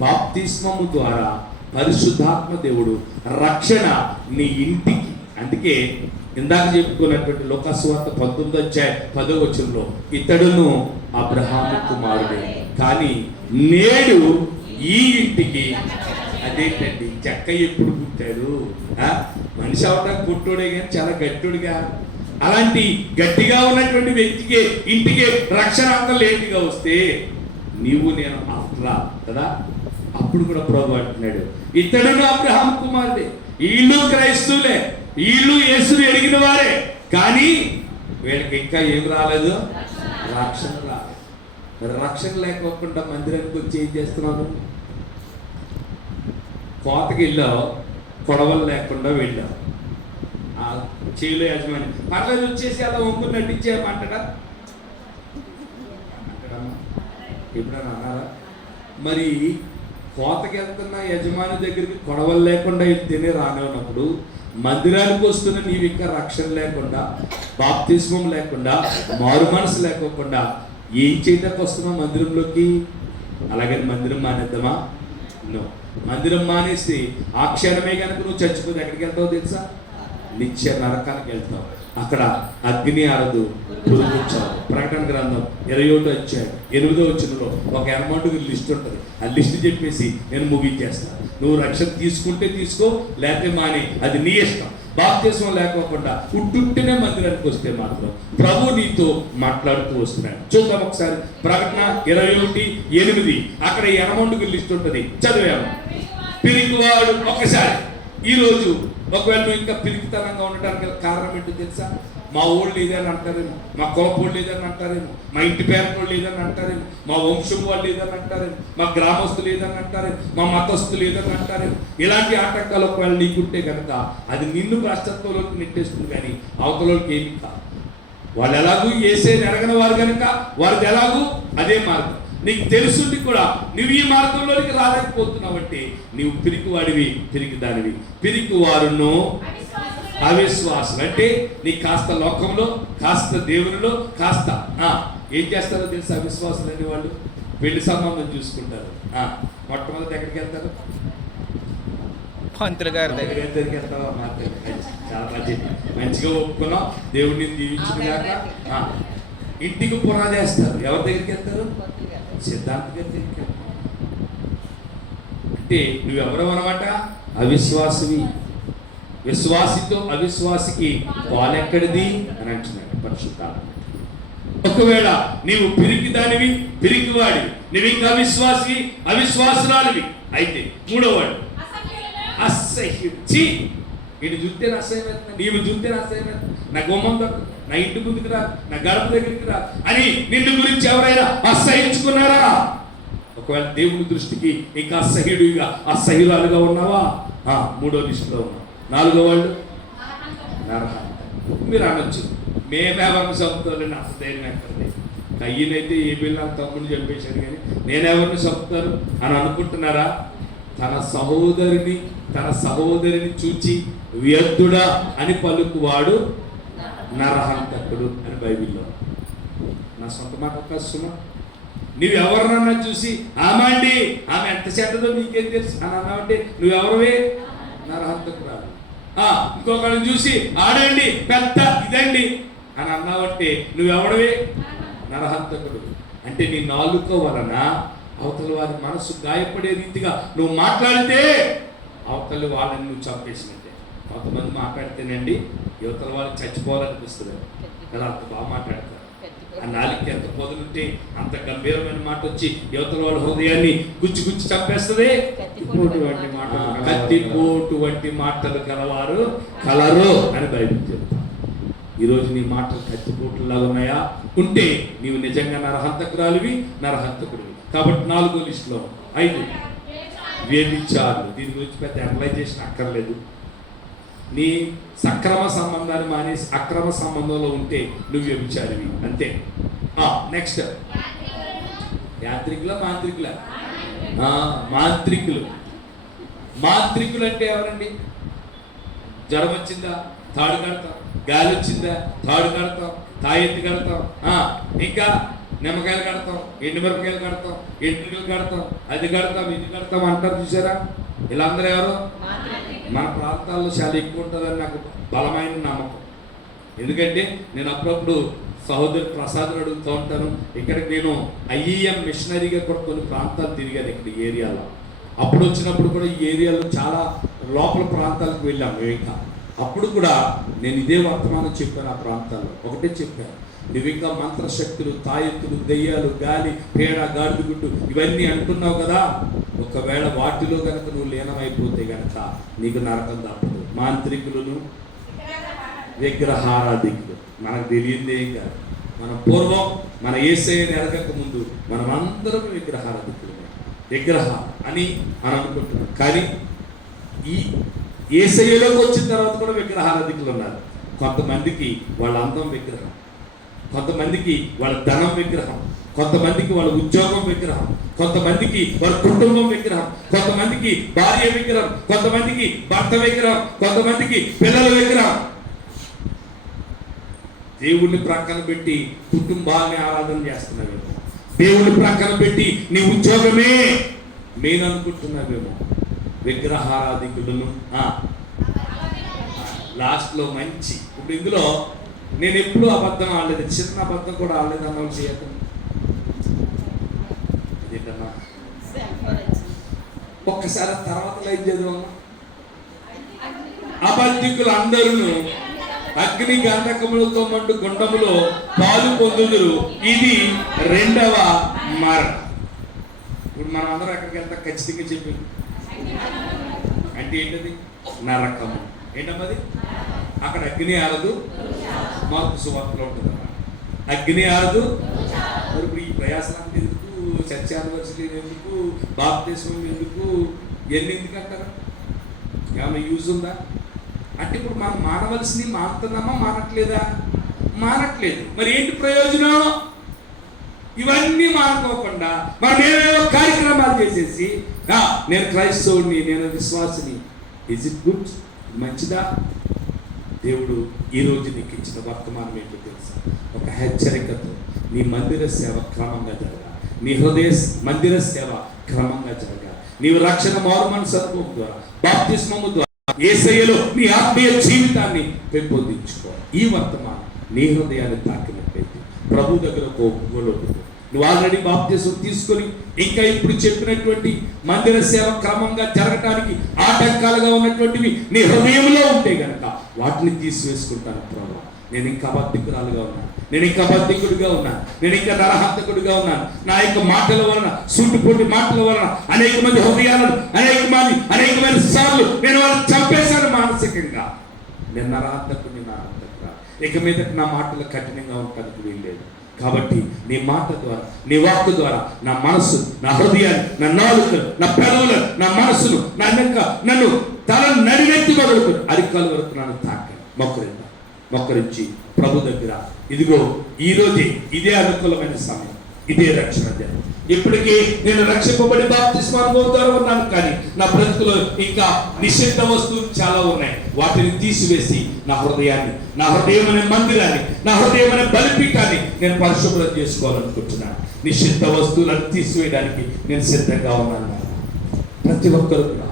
బాప్తిస్మము ద్వారా పరిశుద్ధాత్మ దేవుడు రక్షణ నీ ఇంటికి. అందుకే ఇందాక చెప్పుకున్నటువంటి లోకాసువార్త 19వ అధ్యాయం 10వ వచనంలో ఇతడును అబ్రహాము కుమారుడే, కానీ నేడు ఈ ఇంటికి. అదేంటండి, చెక్క ఎప్పుడు పుట్టాడు? మనిషి అవడానికి పుట్టోడే కానీ చాలా గట్టుడుగా. అలాంటి గట్టిగా ఉన్నటువంటి వ్యక్తికి ఇంటికి రక్షణ అంత లేటుగా వస్తే నీవు నేను ఆఫ్టరా కదా. అప్పుడు కూడా ప్రభు అంటున్నాడు, ఇతడును అబ్రహాము కుమారుడే, వీళ్ళు క్రైస్తవులే, వీళ్ళు యేసుని ఎరిగిన వారే, కానీ వీళ్ళకి ఇంకా ఏం రాలేదు? రక్షణ రాలేదు. మరి రక్షణ లేకోకుండా మందిరానికి వచ్చి ఏం చేస్తున్నాను? కోతకి వెళ్ళావు, కొడవలు లేకుండా వెళ్ళావు. ఆ చేలో యజమాని పర్లేదు వచ్చేసి అలా వంకుని నటించేయమంటాడా? అంటాడమ్మా, ఎప్పుడన్నా అన్నారా? మరి కోతకి వెళ్తున్న యజమాని దగ్గరికి కొడవలు లేకుండా వెళ్తేనే రానివ్వనప్పుడు మందిరానికి వస్తున్న నీవు ఇంకా రక్షణ లేకుండా, బాప్తిస్మం లేకుండా, మారు మనసు లేకోకుండా ఏం చేయడానికి వస్తున్నావు మందిరంలోకి? అలాగని మందిరం మానేద్దామా? నో. మందిరం మానేసి ఆ క్షణమే కనుక నువ్వు చచ్చిపోతే ఎక్కడికి వెళ్తావు తెలుసా? నిత్య నరకానికి వెళ్తావు. అక్కడ అగ్ని ఆరదు, పురుగుచ్చావు. ప్రకటన గ్రంథం 21వ అధ్యాయం 8వ వచనంలో ఒక అమౌంట్ లిస్ట్ ఉంటుంది. ఆ లిస్ట్ చెప్పేసి నేను ముగించేస్తాను. నువ్వు రక్షణ తీసుకుంటే తీసుకో, లేకపోతే మాని, అది నీ ఇష్టం. బాప్తిస్మం లేకోకుండా పుట్టుంటేనే మందిరానికి వస్తే మాత్రం ప్రభు నీతో మాట్లాడుతూ వస్తున్నాడు. చూద్దాం ఒకసారి ప్రకటన 21:8. అక్కడ ఈ అమౌంట్ లిస్ట్ ఉంటుంది, చదివాము. పిరికివాడు ఒక్కసారి ఈరోజు ఒకవేళ నువ్వు ఇంకా పిరికితనంగా ఉండడానికి కారణం ఏంటో తెలుసా? మా ఊళ్ళు లేదని అంటారేమో, మా కులపోళ్ళు లేదని అంటారేమో, మా ఇంటి పేరు లేదని అంటారేమో, మా వంశం వాళ్ళు లేదని అంటారేమో, మా గ్రామస్తులు లేదని అంటారేమో, మా మతస్థులు లేదని అంటారేమో. ఇలాంటి ఆటంకాలు ఒకవేళ నీకుంటే కనుక అది నిన్ను భ్రష్టత్వంలోకి నెట్టేస్తుంది, కానీ అవతలకి ఏమి కాదు. వాళ్ళు ఎలాగూ యేసేని ఎరగని వారు కనుక వారిది ఎలాగూ అదే మార్గం. నీకు తెలుసుండి కూడా నువ్వు ఈ మార్గంలోనికి రాలేకపోతున్నావంటే నీవు పిరికివాడివి, పిరికి దానివి. పిరికి వారును అవిశ్వాసం అంటే నీకు కాస్త లోకంలో, కాస్త దేవునిలో, కాస్త ఏం చేస్తారో తెలుసు. అవిశ్వాసులు అనే వాళ్ళు పెళ్లి సంబంధం చూసుకుంటారు. మొట్టమొదటి ఎక్కడికి వెళ్తారు? పంతులు గారి దగ్గరికి వెళ్తావా? చాలా మంచిగా ఒప్పుకున్నాం, దేవుడిని దీవించుకున్నాక ఇంటికి పునాదేస్తారు. ఎవరి దగ్గరికి వెళ్తారు? సిద్ధాంత గారి దగ్గరికి వెళ్తారు. అంటే నువ్వెవరు అనమాట? అవిశ్వాసివి. విశ్వాసితో అవిశ్వాసికి పాలెక్కడిది అని అంటున్నాడు పరిశుద్ధాత్మ. ఒకవేళ నీవు పిరికిదానివి, పిరికివాడి, నువ్వు ఇంకా అవిశ్వాసివి, అవిశ్వాసురాలివి అయితే మూడోవాడు అసహ్యుచి. వీడు చూస్తే అసహ్యం, నీవు చూస్తే అసహ్యం, నా గుమ్మం తక్కువ, నా ఇంటి ముందుకు రా, నా గడప దగ్గరికి రా అని నిన్ను గురించి ఎవరైనా అసహించుకున్నారా? ఒకవేళ దేవుని దృష్టికి ఇంకా అసహ్యుడిగా, అసహ్యురాలుగా ఉన్నావా? మూడో లిస్టులో ఉన్నావు. నాలుగో వాళ్ళు నరహంతకులు. మీరు అనొచ్చు, మేమెవరిని చంపుతారు, అసలు ధైర్యం ఎక్కర్లేదు, కయ్యనైతే ఏ పిల్ల తమ్ముడు చంపేశాడు కానీ నేనెవరిని చంపుతాను అని అనుకుంటున్నారా? తన సహోదరిని చూచి వ్యర్థుడా అని పలుకువాడు నరహంతకుడు అని బైబిల్లో. నా సొంత మాట అవకాశమా? నువ్వెవరినన్నా చూసి ఆమె ఎంత చెడ్డదో నీకేం తెలుసు అని అన్నావంటే నువ్వెవరివే? నరహంతకురాలు. ఇంకొకరిని చూసి ఆడండి పెద్ద ఇదండి అని అన్నావంటే నువ్వెవడవే? నరహంతకుడు. అంటే నీ నాలుక వలన అవతల వారి మనసు గాయపడే రీతిగా నువ్వు మాట్లాడితే అవతల వాళ్ళని నువ్వు చంపేసినట్టే. కొంతమంది మాట్లాడితేనండి యువతల వాళ్ళకి చచ్చిపోవాలనిపిస్తుంది కదా, అంత బాగా మాట్లాడతారు. ఆ నాలుగుకి ఎంత పొదలుంటే అంత గంభీరమైన మాట వచ్చి యువతల వాళ్ళ హృదయాన్ని గుచ్చి చంపేస్తుంది. కత్తిపోటు వంటి మాటలు కలవారు కలరు అని బైబిల్ చెప్తాను. ఈరోజు నీ మాటలు కత్తిపోటులాగా ఉన్నాయా? ఉంటే నీవు నిజంగా నరహంతకురాలివి, నరహంతకుడివి. కాబట్టి నాలుగో లిస్టులో 5 వ్యభిచారులు. దీని గురించి పెద్ద అనలైజేషన్ అక్కర్లేదు. నీ సక్రమ సంబంధాన్ని మానేసి అక్రమ సంబంధంలో ఉంటే నువ్వు వ్యభిచారివి అంతే. నెక్స్ట్ మాంత్రికులు అంటే ఎవరండి? జ్వరం వచ్చిందా తాడు కడతాం, గాలి వచ్చిందా తాడు కడతాం, తాయెత్తి కడతాం, ఇంకా నిమ్మకాయలు కడతాం, ఎండుమిరపకాయలు కడతాం, ఎంట్రుకలు కడతాం, అది కడతాం, ఇది కడతాం అంటారు చూసారా? ఇలా అందరూ ఎవరు? మన ప్రాంతాల్లో చాలా ఎక్కువ ఉంటుందని నాకు బలమైన నమ్మకం. ఎందుకంటే నేను అప్పుడప్పుడు సహోదరు ప్రసాద్ని అడుగుతూ ఉంటాను. ఇక్కడికి నేను ఐఈఎం మిషనరీగా కూడా కొన్ని ప్రాంతాలు తిరిగాను ఇక్కడ ఈ ఏరియాలో. అప్పుడు వచ్చినప్పుడు కూడా ఈ ఏరియాలో చాలా లోపల ప్రాంతాలకు వెళ్ళాము. ఇంకా అప్పుడు కూడా నేను ఇదే వర్తమానం చెప్పాను. ఆ ప్రాంతాల్లో ఒకటే చెప్పాను, నువ్వు ఇంకా మంత్రశక్తులు, తాయెత్తులు, దెయ్యాలు, గాలి, పేడ, గాడిదగుడ్డు ఇవన్నీ అంటున్నావు కదా, ఒకవేళ వాటిలో కనుక నువ్వు లీనమైపోతే కనుక నీకు నరకం తప్పదు. మాంత్రికులను, విగ్రహారాధికులు మనకు తెలియదే కాదు. మన పూర్వం మన యేసయ్యని ఎరగక ముందు మనం అందరం విగ్రహారాధికులు, విగ్రహ అని మనం అనుకుంటున్నాం. కానీ ఈ యేసయ్యలోకి వచ్చిన తర్వాత కూడా విగ్రహారాధికులు ఉన్నారు. కొంతమందికి వాళ్ళ అందం విగ్రహం, కొంతమందికి వాళ్ళ ధనం విగ్రహం, కొంతమందికి వాళ్ళ ఉద్యోగం విగ్రహం, కొంతమందికి వాళ్ళ కుటుంబం విగ్రహం, కొంతమందికి భార్య విగ్రహం, కొంతమందికి భర్త విగ్రహం, కొంతమందికి పిల్లల విగ్రహం. దేవుణ్ణి ప్రక్కన పెట్టి కుటుంబాన్ని ఆరాధన చేస్తున్నావేమో, దేవుణ్ణి ప్రక్కన పెట్టి నీ ఉద్యోగమే నేను అనుకుంటున్నావేమో. విగ్రహారాధికులను లాస్ట్లో మంచి. ఇప్పుడు ఇందులో నేను ఎప్పుడూ అబద్ధం ఆడలేదు, చిన్న అబద్ధం కూడా ఆడలేదు అన్న చేయటం అదేంటన్నా. ఒక్కసారి తర్వాత లైక్ చదివమ్మా. అబద్ధికులు అందరూ అగ్ని గంధకములతో మండు గుండములో పాలు పొందుదురు, ఇది 2వ మరణం. ఇప్పుడు మనం అందరం అక్కడికి వెళ్తా ఖచ్చితంగా చెప్పింది అంటే ఏంటది? నరకము. ఏంటమ్మది? అక్కడ అగ్ని ఆరదు, మార్పు సువార్తలో ఉంటుంది అన్నమాట. అగ్ని ఆరదు. మరి ఇప్పుడు ఈ ప్రయాసానికి ఎందుకు, చర్చ యానివర్సరీ ఎందుకు, బాప్తిస్మం ఎందుకు, ఇవన్నీ ఎందుకు అంటారా? ఏమైనా యూజ్ ఉందా? అంటే ఇప్పుడు మనం మానవలసింది మానుతున్నామా, మానట్లేదా? మానట్లేదు. మరి ఏంటి ప్రయోజనం? ఇవన్నీ మానుకోకుండా మనం ఏమేమో కార్యక్రమాలు చేసేసి నేను క్రైస్తవుడిని, నేను విశ్వాసిని. Is it good? మంచిదా? దేవుడు ఈరోజు నీకు ఇచ్చిన వర్తమానం ఏంటో తెలుసా? ఒక హెచ్చరికతో నీ మందిర సేవ క్రమంగా జరగాలి, నీ హృదయ మందిర సేవ క్రమంగా జరగాలి. నీవు రక్షణ మారు మనసు అనుభవం ద్వారా, బాప్తిస్మము ద్వారా యేసయ్యలో నీ ఆత్మీయ జీవితాన్ని పెంపొందించుకో. ఈ వర్తమానం నీ హృదయాన్ని తాకినట్లయితే ప్రభు దగ్గర ఒక ఒప్పుకోలు నువ్వు ఆల్రెడీ బాప్తిసం తీసుకొని ఇంకా ఇప్పుడు చెప్పినటువంటి మందిర సేవ క్రమంగా జరగటానికి ఆటంకాలుగా ఉన్నటువంటివి నీ హృదయంలో ఉంటే గనక వాటిని తీసివేసుకుంటాను ప్రభు. నేను ఇంకా అబద్ధికురాలుగా ఉన్నాను, నేను ఇంకా అబద్ధికుడిగా ఉన్నాను, నేను ఇంకా నరహంతకుడిగా ఉన్నాను. నా యొక్క మాటల వలన, సూటిపోటి మాటల వలన అనేక మంది హృదయాలను అనేకమైన సార్లు నేను వాళ్ళని చంపేశాను మానసికంగా. నేను నరహంతకుడిని, ఇక మీద నా మాటలు కఠినంగా ఉండటానికి వీల్లేదు. కాబట్టి నీ మాట ద్వారా, నీ వాక్కు ద్వారా నా మనస్సు, నా హృదయాన్ని, నా నాలుకలు, నా పెదవులను, నా మనస్సును, నన్ను తల నడివెత్తి మొదలుకొని అరికాలు వరకు నన్ను తాకాను. మొక్కరించి ప్రభు దగ్గర ఇదిగో ఈరోజే ఇదే అనుకూలమైన సమయం, ఇదే రక్షణ దినం. ఇప్పటికీ నేను రక్షింపబడి బాప్తిస్మం అనుభవం ఉన్నాను, కానీ నా బ్రతుకులో ఇంకా నిషిద్ధ వస్తువులు చాలా ఉన్నాయి. వాటిని తీసివేసి నా హృదయం అనే మందిరాన్ని, నా హృదయం అనే బలిపీఠాన్ని నేను పరిశుభ్రం చేసుకోవాలనుకుంటున్నాను. నిషిద్ధ వస్తువులను తీసివేయడానికి నేను సిద్ధంగా ఉన్నాను. ప్రతి ఒక్కరు కూడా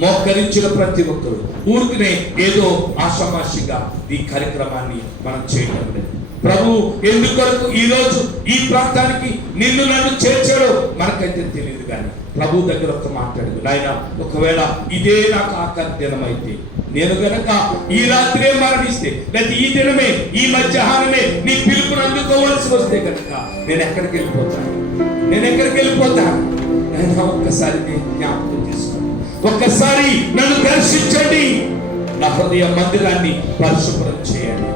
మోకరించిన ప్రతి ఒక్కరు ఊరికినే ఏదో ఆషామాషిగా ఈ కార్యక్రమాన్ని మనం చేయటం లేదు. ప్రభు ఎందుకొరకు ఈరోజు ఈ ప్రాంతానికి నిన్ను నన్ను చేర్చాడో మనకైతే తెలియదు, కానీ ప్రభు దగ్గర ఒక మాట్లాడదు. నాయన, ఒకవేళ ఇదే నాకు ఆఖరి దినమైతే, నేను గనక ఈ రాత్రే మరణిస్తే, లేదా ఈ దినమే, ఈ మధ్యాహ్నమే నీ పిలుపును అందుకోవాల్సి వస్తే కనుక నేను ఎక్కడికి వెళ్ళిపోతాను? ఆయన ఒక్కసారి జ్ఞాపకం చేసుకోండి, ఒక్కసారి నన్ను దర్శించండి, నా హృదయ మందిరాన్ని పరిశుభ్రం చేయండి.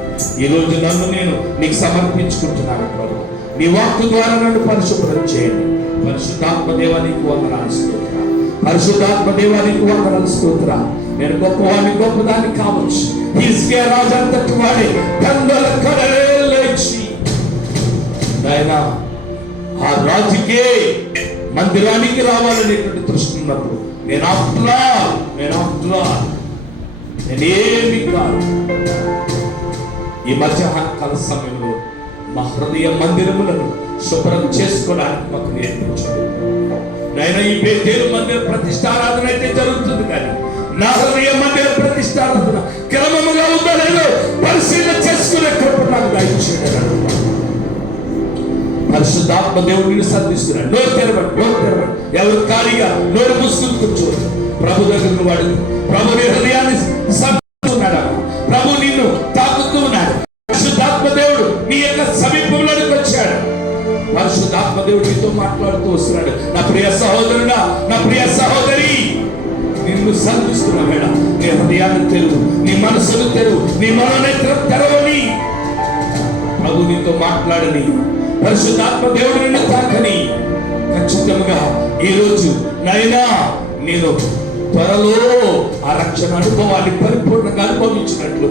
ఈరోజు నేను నీకు సమర్పించుకుంటున్నాను ప్రభు. నీ వాక్కు ద్వారా నన్ను పరిశుభ్రం చేయండి. పరిశుద్ధాత్మ దేవానికి వందనాలు స్తోత్రం, పరిశుద్ధాత్మ దేవానికి వందనాలు స్తోత్రం. నేను గొప్పదాన్ని కావచ్చు, రాజంతటి వాడే కందల కడలేచి నాయనా ఆ రాజుకే మందిరానికి రావాలనేటువంటి దృష్టి ఉన్నప్పుడు నేనేమి కాదు. ఈ మధ్యాహ్న కాల సమయంలో మా హృదయ మందిరములను శుభ్రం చేసుకోవడానికి మాకు నేర్పించండి నాయన. ఈ బేతేలు మందిర ప్రతిష్టారాధన అయితే జరుగుతుంది, కానీ నా హృదయ మందిర ప్రతిష్టారాధన క్రమముగా ఉందో లేదో పరిశీలన చేసుకునే కృప నాకు దయచేయండి. పరిశుద్ధాత్మ దేవుడిని సంధిస్తున్నాడు. నోరు తెరవండి. ఎవరు ఖాళీగా నోరు మూసుకుని కూర్చోవచ్చు. ప్రభు దగ్గర వాడు, ప్రభు నీ హృదయాన్ని సంధిస్తున్నాడు, ప్రభు నిన్ను తాకుతూ ఉన్నాడు. పరిశుద్ధాత్మ దేవుడు నీ యొక్క సమీపంలోకి వచ్చాడు. పరిశుద్ధాత్మ దేవుడు నీతో మాట్లాడుతూ వస్తున్నాడు. నా ప్రియ సహోదరుడా, నా ప్రియ సహోదరి, నిన్ను సంధిస్తున్నాడు. నీ హృదయాన్ని తెరువు, నీ మనసును తెరువు, నీ మనోనేత్రం తెరవని. ప్రభు నీతో మాట్లాడని, పరిశుద్ధాత్మ దేవుడు నిన్ను తాకని. ఖచ్చితంగా ఈరోజు నైనా నేను త్వరలో ఆ రక్షణ అనుభవాన్ని పరిపూర్ణంగా అనుభవించినట్లు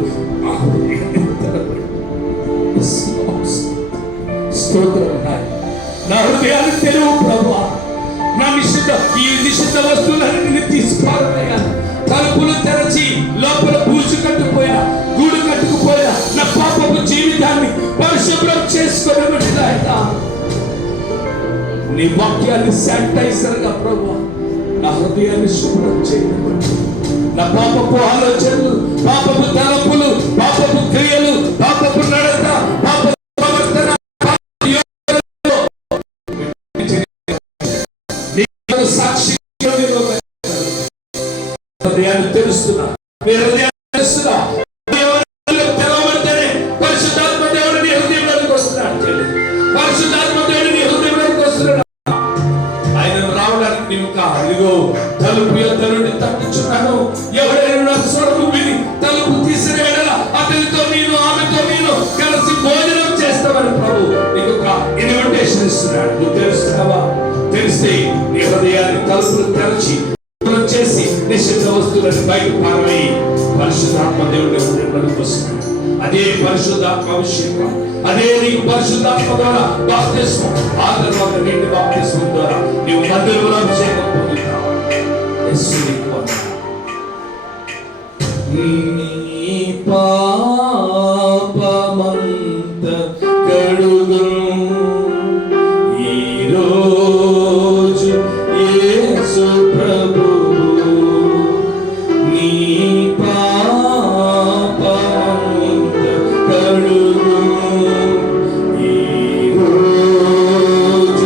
స్తోత్రం. నా హృదయాన్ని తెరువు ప్రభువా. నా ఈ నిషిద్ధ వస్తువులన్నింటినీ తీసుకోవాలయ్యా. తలుపులు తెరచి లోపల బూజు కట్టుకుపోయిన, గూడు కట్టుకుపోయిన నా పాపపు జీవితాన్ని పరిశుభ్రం చేసుకుని నీ వాక్యాన్ని శానిటైజర్ గా ప్రభువా నా హృదయాన్ని శుభ్రం చేయబట్టి, నా పాపపు ఆలోచనలు, పాపపు తలపులు, పాపపు క్రియలు, పాపపు నడత, పాపపు ప్రవర్తన సాక్షి హృదయాన్ని తెలుస్తున్నా, తెరవబడితేనే పరిశుద్ధాత్మ దేవుడు నీ హృదయంలోకి వస్తున్నాడు. పరిశుద్ధాత్మ దేవుడు నీ హృదయంలోకి వస్తున్నాడు. ఆయన రావడానికి నీవు ఇదిగో తలుపు యొద్ద నుండి తట్టుచున్నాను. ఎవరైనా నా స్వరము విని తలుపు తీసిన ఎడల అతనితో నేను, ఆమెతో నేను కలిసి భోజనం చేస్తామని ప్రభు నీకు ఒక ఇన్విటేషన్ ఇస్తున్నాడు. నువ్వు తెలుస్తున్నావా? తెలిస్తే నీ హృదయాన్ని తలుపులు తెరచి చేసి నిషిద్ధ వస్తువులను బయట పారవేయి. పరిశుద్ధాత్మ దేవుడి హృదయంలోకి వస్తున్నాడు. అదే పరిశుద్ధాత్మ అభిషేకం, అదే నీకు పరిశుద్ధాత్మ ద్వారా బాప్తిస్మం, ఆ తర్వాత నీటి బాప్తిస్మం ద్వారా నీవు మందిరంలో అభిషేకం పొందుతావు. నీ పాపమంత కడుగును ఈరోజు యేసు ప్రభు. నీ పాపమంత కడుగును ఈరోజు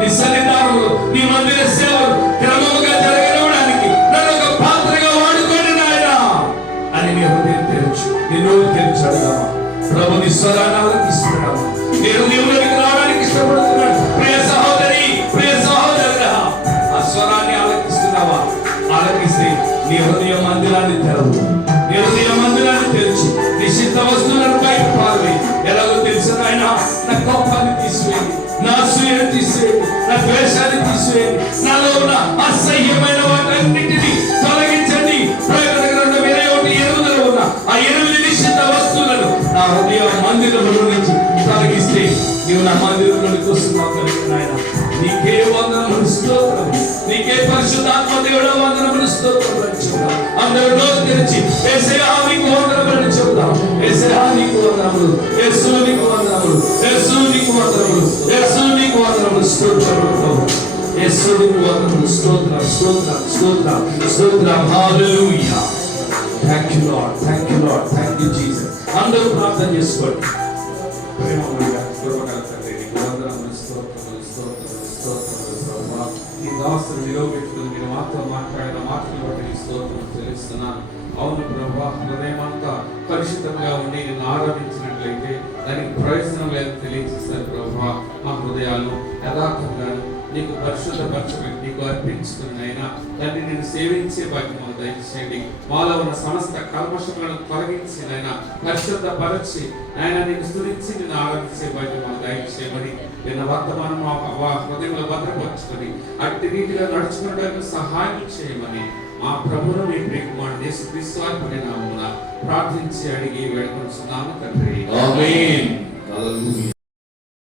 నీ సన్నిధానంలో నీ మందిర సేవలు క్రమముగా జరగడానికి నన్ను ఒక పాత్రగా వాడుకోండి నాయనా అని నీ హృదయం తెరచు, నీ నోరు తెరచు అడుగుదామా. ప్రభు నీ స్వరాన్ని ఆలకిస్తున్నాడు. నేను దేవునికి రావడానికి ఇష్టపడుతున్నాడు. ప్రియ సహోదరి, ప్రియ సహోదరుడా, ఆ స్వరాన్ని ఆలకిస్తున్నావా? ఆలకిస్తే నీ హృదయ మందిరాన్ని తెరవు. నీ హృదయ మందిరాన్ని తెరిచి నిషిద్ధ వస్తువులను బయట పారవేయి. ఎలాగో తెలుసు నాయన, నా కోపాన్ని తీసివేయండి, నా అసూయను తీసివేయండి, నా ద్వేషాన్ని తీసివేయండి, నాలో ఉన్న అసహ్యమైన వాటన్నిటిని తొలగించండి. ప్రకటన గ్రంథం 21:8 ఉన్న ఆ 8 నిషిద్ధ వస్తువులను నా హృదయ మందిరంలో నుంచి తొలగిస్తే నీవు నా మందిరంలోకి వస్తున్నావు కనుక నాయన నీకే వందనములు, స్తోత్రము. నీకే పరిశుద్ధాత్మ దేవుడా వందనములు, స్తోత్రములు చెబుదాం. అందరూ నోరు తెరిచి యేసయ్యా నీకు వందనములు చెబుదాం. యేసయ్యా నీకు వందనములు, యేసు నీకు వందనములు, యేసు నీకు వందనములు, యేసు నీకు వందనములు, స్తోత్రములు. యేసు నీకు వందనములు, స్తోత్రం, స్తోత్రం, స్తోత్రం, స్తోత్రం. Hallelujah. Thank you Lord, thank you Lord, thank you Jesus. అందరూ ప్రార్థన చేసుకోండి. ప్రేమమయ్యా, కృపగల తండ్రి, నీకు వందనములు, స్తోత్రములు, స్తోత్రములు, స్తోత్రములు ప్రభువా. నీ దాసులు నిలవబెట్టుకుని మీరు మాతో మాట్లాడిన మాటలు బట్టి నీ స్తోత్రం చెల్లిస్తున్నాను. అవును ప్రభువా, హృదయమంతా పరిశుద్ధంగా ఉండి నిన్ను ఆరాధించినట్లయితే దానికి ప్రయోజనం లేదని తెలియజేస్తారు ప్రభువా. మా హృదయాలు యథార్థంగాను నీకు పరిశుద్ధపరచమని నీకు అర్పించుకుని అయినా దాన్ని నేను సేవించే భాగ్యం దయచేయండి. మాలో ఉన్న సమస్త కల్మషములను తొలగించి నాయన పరిశుద్ధపరచి ఆయన నేను స్తుతించి నిన్ను ఆరాధించే భాగ్యం దయచేయమని నిన్న వర్తమానం మా హృదయంలో భద్రపరచుకొని అట్టి రీతిగా నడుచుకోవడానికి సహాయం చేయమని మా ప్రభువును మీ ప్రియకుమారుడు యేసుక్రీస్తు వారి నామమున ప్రార్థించి అడిగి వేడుకొనుచున్నాము తండ్రి. ఆమేన్. హల్లెలూయా.